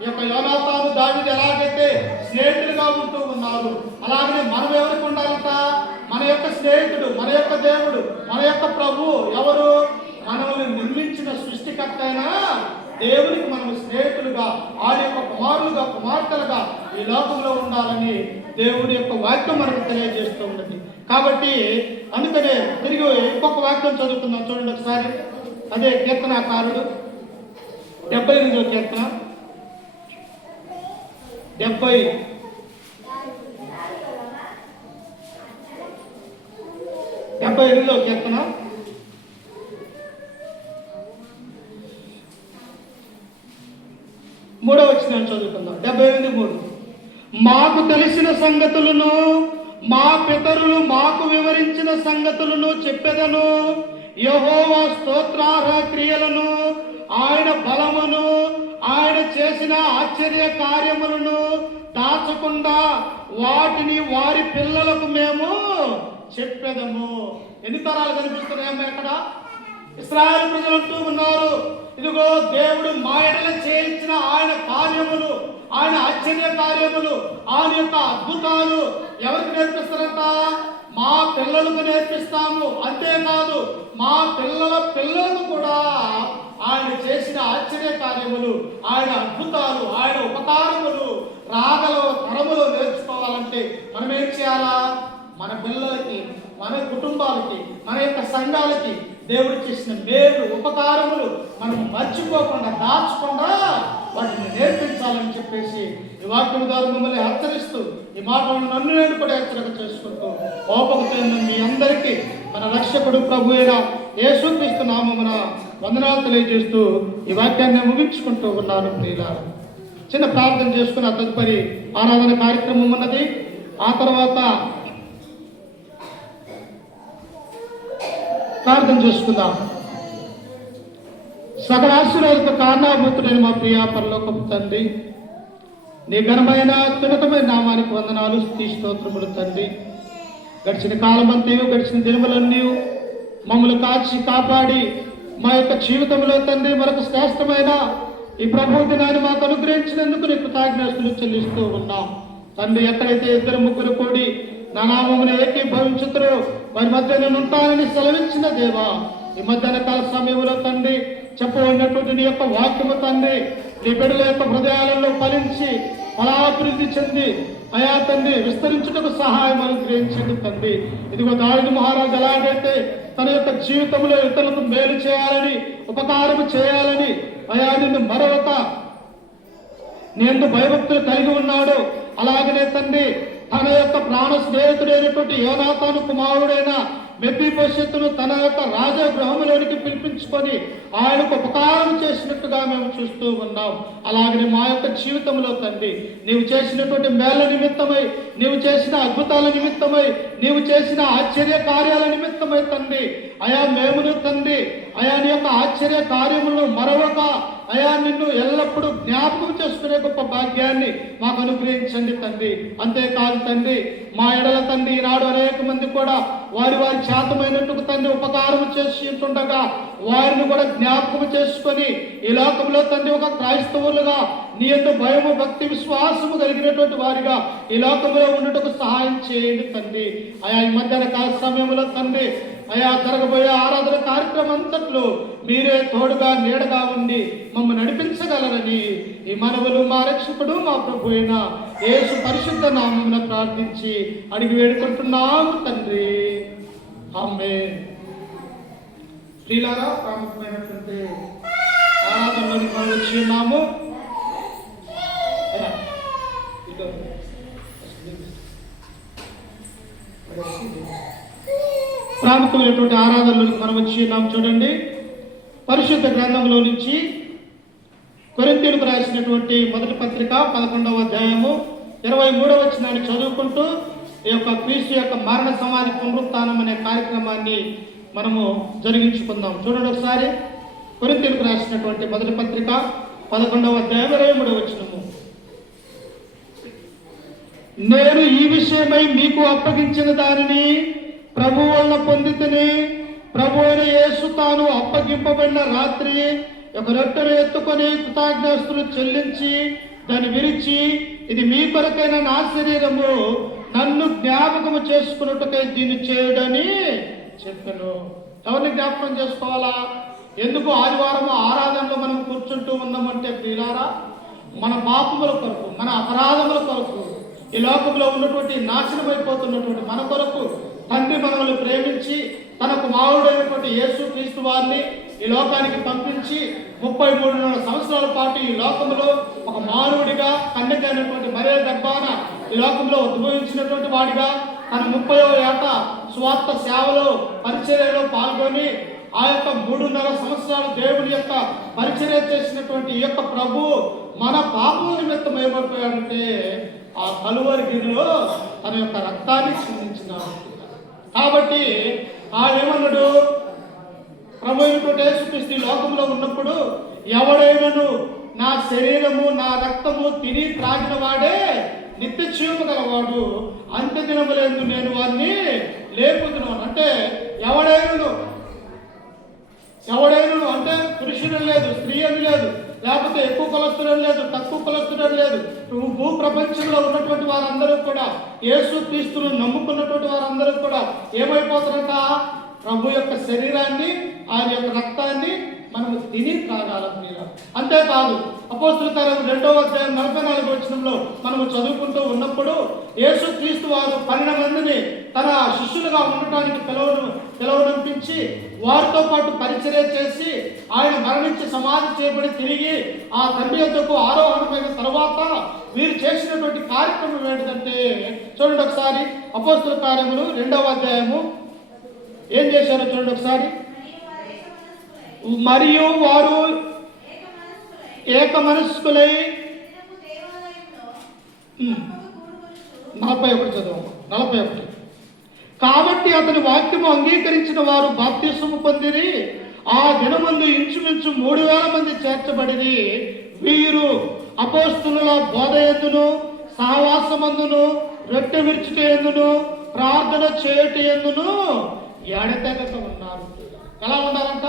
ఈ యొక్క యోనాతాను దావీదు ఎలాగైతే స్నేహితులుగా ఉంటూ ఉన్నారు, అలాగనే మనం ఎవరికి ఉండాలంట? మన యొక్క స్నేహితుడు, మన యొక్క దేవుడు, మన యొక్క ప్రభు ఎవరు? మనల్ని నిర్మించిన సృష్టికర్త అయిన దేవునికి మనం స్నేహితులుగా, ఆయన యొక్క కుమారులుగా, కుమార్తెలుగా ఈ లోకంలో ఉండాలని దేవుడి యొక్క వాక్యం మనకు తెలియజేస్తూ ఉన్నది. కాబట్టి అందుకనే తిరిగి ఇంకొక వాక్యం చదువుకుందాం, చూడండి ఒకసారి. అదే కీర్తనాకారుడు 78వ కీర్తన 78వ కీర్తన 3వ వచనం చదువుకుందాం. 78:3. మాకు తెలిసిన సంగతులను, మా పితరులు మాకు వివరించిన సంగతులను చెప్పెదను. యెహోవా స్తోత్రార్హ క్రియలను, ఆయన బలమును, ఆయన చేసిన ఆశ్చర్య కార్యములను దాచకుండా వాటిని వారి పిల్లలకు మేము చెప్పెదము. ఎన్ని తరాలు కనిపిస్తున్నాయమ్మా ఇక్కడ? ఇశ్రాయేలు ప్రజలంటూ ఉన్నారు, ఇదిగో దేవుడు మా ఎడల చేయించిన ఆయన కార్యములు, ఆయన ఆశ్చర్య కార్యములు, ఆయన యొక్క అద్భుతాలు ఎవరికి నేర్పిస్తారంట? మా పిల్లలకు నేర్పిస్తాము. అంతేకాదు మా పిల్లల పిల్లలకు కూడా ఆయన చేసిన ఆశ్చర్య కార్యములు, ఆయన అద్భుతాలు, ఆయన ఉపకారములు రాగల తరములో నేర్చుకోవాలంటే మనం ఏం చేయాలా? మన పిల్లలకి, మన కుటుంబాలకి, మన యొక్క సంఘాలకి దేవుడు చేసిన మేలు, ఉపకారములు మనం మర్చిపోకుండా, దాచకుండా వాటిని నేర్పించాలని చెప్పేసి ఈ వాక్యం ద్వారా మిమ్మల్ని హెచ్చరిస్తూ, ఈ మాటలను నన్ను నేను కూడా హెచ్చరిక చేసుకుంటూ ఓపికతో మీ అందరికీ మన రక్షకుడు ప్రభు అయిన యేసుక్రీస్తు నామమున వందనాలు తెలియజేస్తూ ఈ వాక్యాన్ని ముగించుకుంటూ ఉన్నాను. ప్రియులారా, చిన్న ప్రార్థన చేసుకున్న తదుపరి ఆరాధన కార్యక్రమం ఉన్నది. ఆ తర్వాత ప్రార్థన చేసుకుందాం. సకల ఆశీర్వాదకు కారణభూతుడైన మా ప్రియ పరలోకపు తండ్రి, నీ ఘనమైన అత్యున్నతమైన నామానికి వందనాలు, స్తుతి స్తోత్రములు తండ్రి. గడిచిన కాలమంతయు, గడిచిన దినములన్నీ మమ్మల్ని కాచి కాపాడి మా యొక్క జీవితంలో తండ్రి మరొక శ్రేష్టమైన ఈ ప్రభు దినాన్ని మాకు అనుగ్రహించినందుకు నీకు కృతజ్ఞతలు చెల్లిస్తూ ఉన్నాం తండ్రి. ఎక్కడైతే ఇద్దరు ముగ్గురు కూడి నా నామమును ఏకీభవించుతారో వారి మధ్య నేను ఉంటానని సెలవించిన దేవా, ఈ మధ్యాహ్న కాల సమయంలో తండ్రి చెప్పబడినటువంటి నీ యొక్క వాక్యము తండ్రి నీ బిడ్డల యొక్క హృదయాలలో ఫలించి ఫలాభివృద్ధి చెంది అయా తండ్రి విస్తరించుటకు సహాయం అనుగ్రహించండి తండ్రి. ఇదిగో దావీదు మహారాజు ఎలాగైతే తన యొక్క జీవితంలో ఇతరులకు మేలు చేయాలని, ఉపకారము చేయాలని అయా నిన్ను మరొక నేను భయభక్తులు కలిగి ఉన్నాడు, అలాగనే తండ్రి తన యొక్క ప్రాణ స్నేహితుడైనటువంటి యోనాతాను కుమారుడైన మెఫీబోషెతును తన యొక్క రాజగృహంలోనికి పిలిపించుకొని ఆయనకు ఉపకారం చేసినట్టుగా మేము చూస్తూ ఉన్నాం. అలాగనే మా యొక్క జీవితంలో తండ్రి నీవు చేసినటువంటి మేళ్ల నిమిత్తమై, నీవు చేసిన అద్భుతాల నిమిత్తమై, నీవు చేసిన ఆశ్చర్య కార్యాల నిమిత్తమై తండ్రి అయా మేమును తండ్రి అయా నీ యొక్క ఆశ్చర్య కార్యములను మరొక అయా నిన్ను ఎల్లప్పుడూ జ్ఞాపకం చేసుకునే గొప్ప భాగ్యాన్ని మాకు అనుగ్రహించండి తండ్రి. అంతేకాదు తండ్రి మా ఎడల తండ్రి ఈనాడు అనేక మంది కూడా వారి వారి చేతమైనట్టుకు తండ్రి ఉపకారం చేస్తుండగా వారిని కూడా జ్ఞాపకం చేసుకొని ఈ లోకంలో తండ్రి ఒక క్రైస్తవులుగా నీ యొక్క భయము, భక్తి, విశ్వాసము కలిగినటువంటి వారిగా ఈ లోకంలో ఉండటకు సహాయం చేయండి తండ్రి. ఆయా ఈ మధ్యాహ్న కాల సమయంలో తండ్రి అయా జరగబోయే ఆరాధన కార్యక్రమం అంతట్లో మీరే తోడుగా నీడగా ఉండి మమ్మల్ని నడిపించగలరని ఈ మనవులు మా రక్షకుడు మా ప్రభు అయిన యేసు పరిశుద్ధ నామమున ప్రార్థించి అడిగి వేడుకుంటున్నాము తండ్రి, ఆమేన్. ప్రియులారా, ప్రాముఖ్యమైనటువంటి ఆరాధనలోకి మనం వచ్చి ఉన్నాము. ప్రాముఖ్యమైనటువంటి ఆరాధనలోకి మనం వచ్చి ఉన్నాం. చూడండి, పరిశుద్ధ గ్రంథంలో నుంచి కొరింథీయులకు రాసినటువంటి మొదటి పత్రిక 11వ అధ్యాయము 23వ వచనాన్ని చదువుకుంటూ ఈ యొక్క క్రీస్తు యొక్క మరణ సమాధి పునరుత్థానం అనే కార్యక్రమాన్ని మనము జరిగించుకుందాం. చూడండి ఒకసారి, కొరింథీయులకు రాసినటువంటి మొదటి పత్రిక 11వ అధ్యాయం 23వ వచనము. నేను ఈ విషయమై మీకు అప్పగించిన దానిని ప్రభు వలన పొందితిని. ప్రభు అయిన యేసు తాను అప్పగింపబడిన రాత్రి ఒక రొట్టెను ఎత్తుకొని కృతజ్ఞాస్తులు చెల్లించి దాన్ని విరిచి, ఇది మీ కొరకైన నా శరీరము, నన్ను జ్ఞాపకము చేసుకున్నట్టుకై దీన్ని చేయడని చెప్పాను. ఎవరిని జ్ఞాపకం చేసుకోవాలా? ఎందుకు ఆదివారం ఆరాధనలో మనం కూర్చుంటూ ఉన్నామంటే ప్రియులారా, మన పాపముల కొరకు, మన అపరాధముల కొరకు, ఈ లోకంలో ఉన్నటువంటి నాశనం అయిపోతున్నటువంటి మన కొరకు తండ్రి మనల్ని ప్రేమించి తన కుమారుడైనటువంటి యేసు క్రీస్తు వారిని ఈ లోకానికి పంపించి 33 సంవత్సరాల పాటు ఈ లోకంలో ఒక మానవుడిగా కన్యకైనటువంటి మరే గర్భాన ఈ లోకంలో ఉద్భవించినటువంటి వాడిగా తన 30వ ఏట స్వార్థ సేవలో పరిచర్యలో పాల్గొని ఆ యొక్క 3.5 సంవత్సరాలు దేవుని యొక్క పరిచర్య చేసినటువంటి ఈ యొక్క ప్రభు మన పాపం నిమిత్తం ఏమైపోయాడంటే ఆ కలువరి గిరిలో తన యొక్క రక్తాన్ని చిందించినాడు. కాబట్టి ఏమన్నాడు? ప్రభు అయినటువంటి యేసుక్రీస్తు ఈ లోకంలో ఉన్నప్పుడు ఎవడైనను నా శరీరము నా రక్తము తిని త్రాగిన వాడే నిత్య జీవము గలవాడు, అంత్య దినములందు నేను వారిని లేపుదును. అంటే ఎవడైనను అంటే పురుషుడు లేదు, స్త్రీ అని లేదు, లేకపోతే ఎక్కువ కులస్తుడని లేదు, తక్కువ కులస్తుడని లేదు. భూ ప్రపంచంలో ఉన్నటువంటి వారందరూ కూడా యేసు క్రీస్తును నమ్ముకున్నటువంటి వారందరూ కూడా ఏమైపోతారంట? ప్రభు యొక్క శరీరాన్ని, ఆయన యొక్క రక్తాన్ని మనము తిని త్రాగాలి. అంతేకాదు, అపోస్తలుల కార్యములు 2వ అధ్యాయం 44వ వచనంలో మనము చదువుకుంటూ ఉన్నప్పుడు యేసు క్రీస్తు వారు 12 మందిని తన శిష్యులుగా ఉండటానికి పిలవనంపించి వారితో పాటు పరిచర్య చేసి ఆయన మరణించి సమాధి చేయబడి తిరిగి ఆ తండ్రి యొద్దకు ఆరోహణమైన తర్వాత వీరు చేసినటువంటి కార్యక్రమం ఏంటంటే, చూడండి ఒకసారి, అపోస్తలుల కార్యములు 2వ అధ్యాయము ఏం చేశారో చూడండి ఒకసారి. మరియు వారు ఏక మనస్కులై 41 చదువు 41. కాబట్టి అతని వాక్యము అంగీకరించిన వారు బాప్తిస్మము పొందిరి. ఆ దినమందు ఇంచుమించు 3,000 మంది చేర్చబడిరి. వీరు అపోస్తలుల బోధ యందును, సహవాసమందును, రొట్టె విరుచుట యందును, ప్రార్థన చేయుట యందును ఎడతెగక ఉన్నారు. ఎలా ఉండాలంట?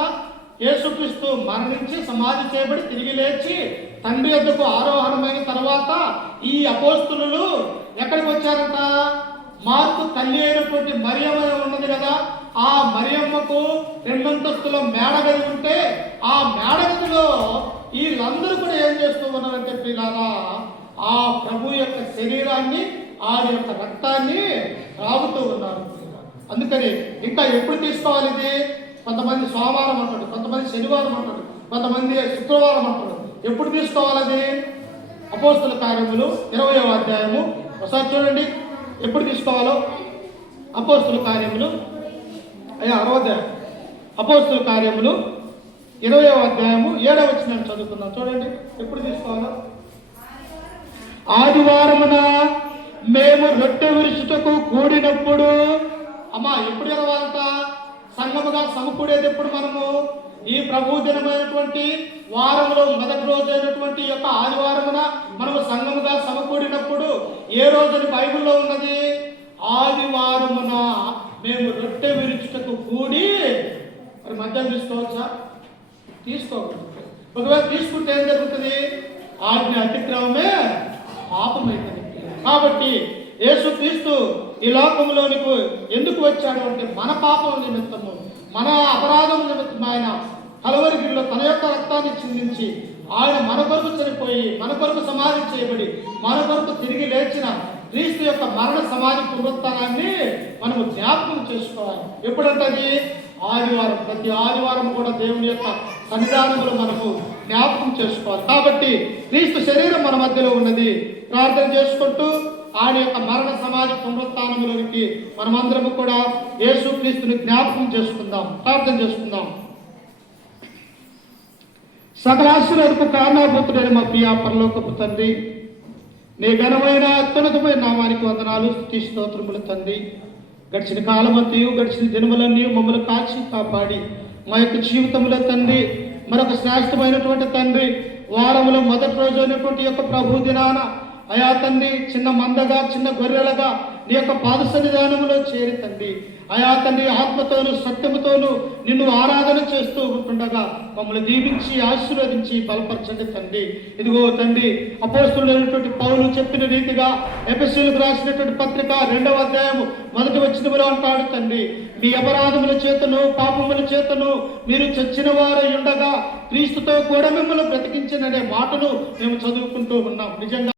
యేసుక్రీస్తు మరణించి సమాధి చేయబడి తిరిగి లేచి తండ్రి యొద్దకు ఆరోహణమైన తర్వాత ఈ అపోస్తలులు ఎక్కడికి వచ్చారంట? మార్కు తల్లి అయినటువంటి మరియమ్మ ఉన్నది కదా, ఆ మరియమ్మకు 2 అంతస్తుల మేడగది ఉంటే ఆ మేడగదిలో వీళ్ళందరూ కూడా ఏం చేస్తూ ఉన్నారంటే పిల్లారా, ఆ ప్రభు యొక్క శరీరాన్ని, ఆయన యొక్క రక్తాన్ని త్రాగుతూ ఉన్నారు. అందుకని ఇంకా ఎప్పుడు తీసుకోవాలి ఇది? కొంతమంది సోమవారం అంటాడు, కొంతమంది శనివారం అంటాడు, కొంతమంది శుక్రవారం అంటాడు. ఎప్పుడు తీసుకోవాలి అది? అపోస్తలుల కార్యములు 20వ అధ్యాయము ఒకసారి చూడండి, ఎప్పుడు తీసుకోవాలో. అపోస్తలుల కార్యములు 60వ అధ్యాయం, అపోస్తలుల కార్యములు 20వ అధ్యాయము 7వ వచనాన్ని చదువుకుందాం. చూడండి ఎప్పుడు తీసుకోవాలో. ఆదివారమున మేము రొట్టె విరుచుటకు కూడినప్పుడు, అమ్మా ఎప్పుడు ఎలవాలంట? సంఘముగా సమకూడేది ఎప్పుడు? మనము ఈ ప్రభు దినమైనటువంటి వారంలో మొదటి రోజు అయినటువంటి యొక్క ఆదివారమున మనము సంఘముగా సమకూడినప్పుడు ఏ రోజుని బైబిల్లో ఉన్నది? ఆదివారమున మేము రొట్టె విరుచుటకు కూడి. మరి మద్యం తీసుకోవచ్చా? తీసుకోవచ్చు. ఒకవేళ తీసుకుంటే ఏం జరుగుతుంది? ఆజ్ఞ అతిక్రమమే పాపమైతుంది. కాబట్టి యేసుక్రీస్తు ఈ లోకంలోనికి ఎందుకు వచ్చాడు అంటే మన పాపం నిమిత్తము, మన అపరాధం నిమిత్తం ఆయన కలవరిగిరిలో తన యొక్క రక్తాన్ని చిందించి ఆయన మన కొరకు చనిపోయి, మన కొరకు సమాధి చేయబడి, మన కొరకు తిరిగి లేచిన క్రీస్తు యొక్క మరణ సమాధి పునరుత్థానాన్ని మనము జ్ఞాపకం చేసుకోవాలి. ఎప్పుడంటది? ఆదివారం. ప్రతి ఆదివారం కూడా దేవుని యొక్క సన్నిధానములు మనము జ్ఞాపకం చేసుకోవాలి. కాబట్టి క్రీస్తు శరీరం మన మధ్యలో ఉన్నది. ప్రార్థన చేసుకుంటూ ఆయన యొక్క మరణ సమాధి పునరుత్థానములోనికి మనమందరము కూడా యేసు క్రీస్తుని జ్ఞాపకం చేసుకుందాం, ప్రార్థన చేసుకుందాం. సకలాశ్వరులకు కారణభూతుడైన మా ప్రియ పరలోకపు తండ్రి, నీ ఘనమైన అత్యున్నతమైన నామానికి వందనాలు, స్తుతి స్తోత్రములు తండ్రి. గడిచిన కాలమంతయు, గడిచిన దినములన్నీ మమ్మల్ని కాచి కాపాడి మా యొక్క జీవితంలో తండ్రి మరొక శ్రేష్టమైనటువంటి తండ్రి వారములో మొదటి రోజు అయినటువంటి యొక్క ప్రభు దినాన అయా తండ్రి చిన్న మందగా, చిన్న గొర్రెలుగా నీ యొక్క పాద సన్నిధానంలో చేరి తండ్రి అయా తండ్రి ఆత్మతోను సత్యముతోను నిన్ను ఆరాధన చేస్తూ ఉంటుండగా మమ్మల్ని దీవించి ఆశీర్వదించి బలపరచండి తండ్రి. ఇదిగో తండ్రి అపోస్తలుడైనటువంటి పౌలు చెప్పిన రీతిగా ఎఫెసీయులకు రాసినటువంటి పత్రిక 2వ అధ్యాయము 1వ వచనములో అంటాడు తండ్రి, మీ అపరాధముల చేతను పాపముల చేతను మీరు చచ్చిన వారై ఉండగా క్రీస్తుతో కూడా మిమ్మల్ని బ్రతికించననే మాటను మేము చదువుకుంటూ ఉన్నాం. నిజంగా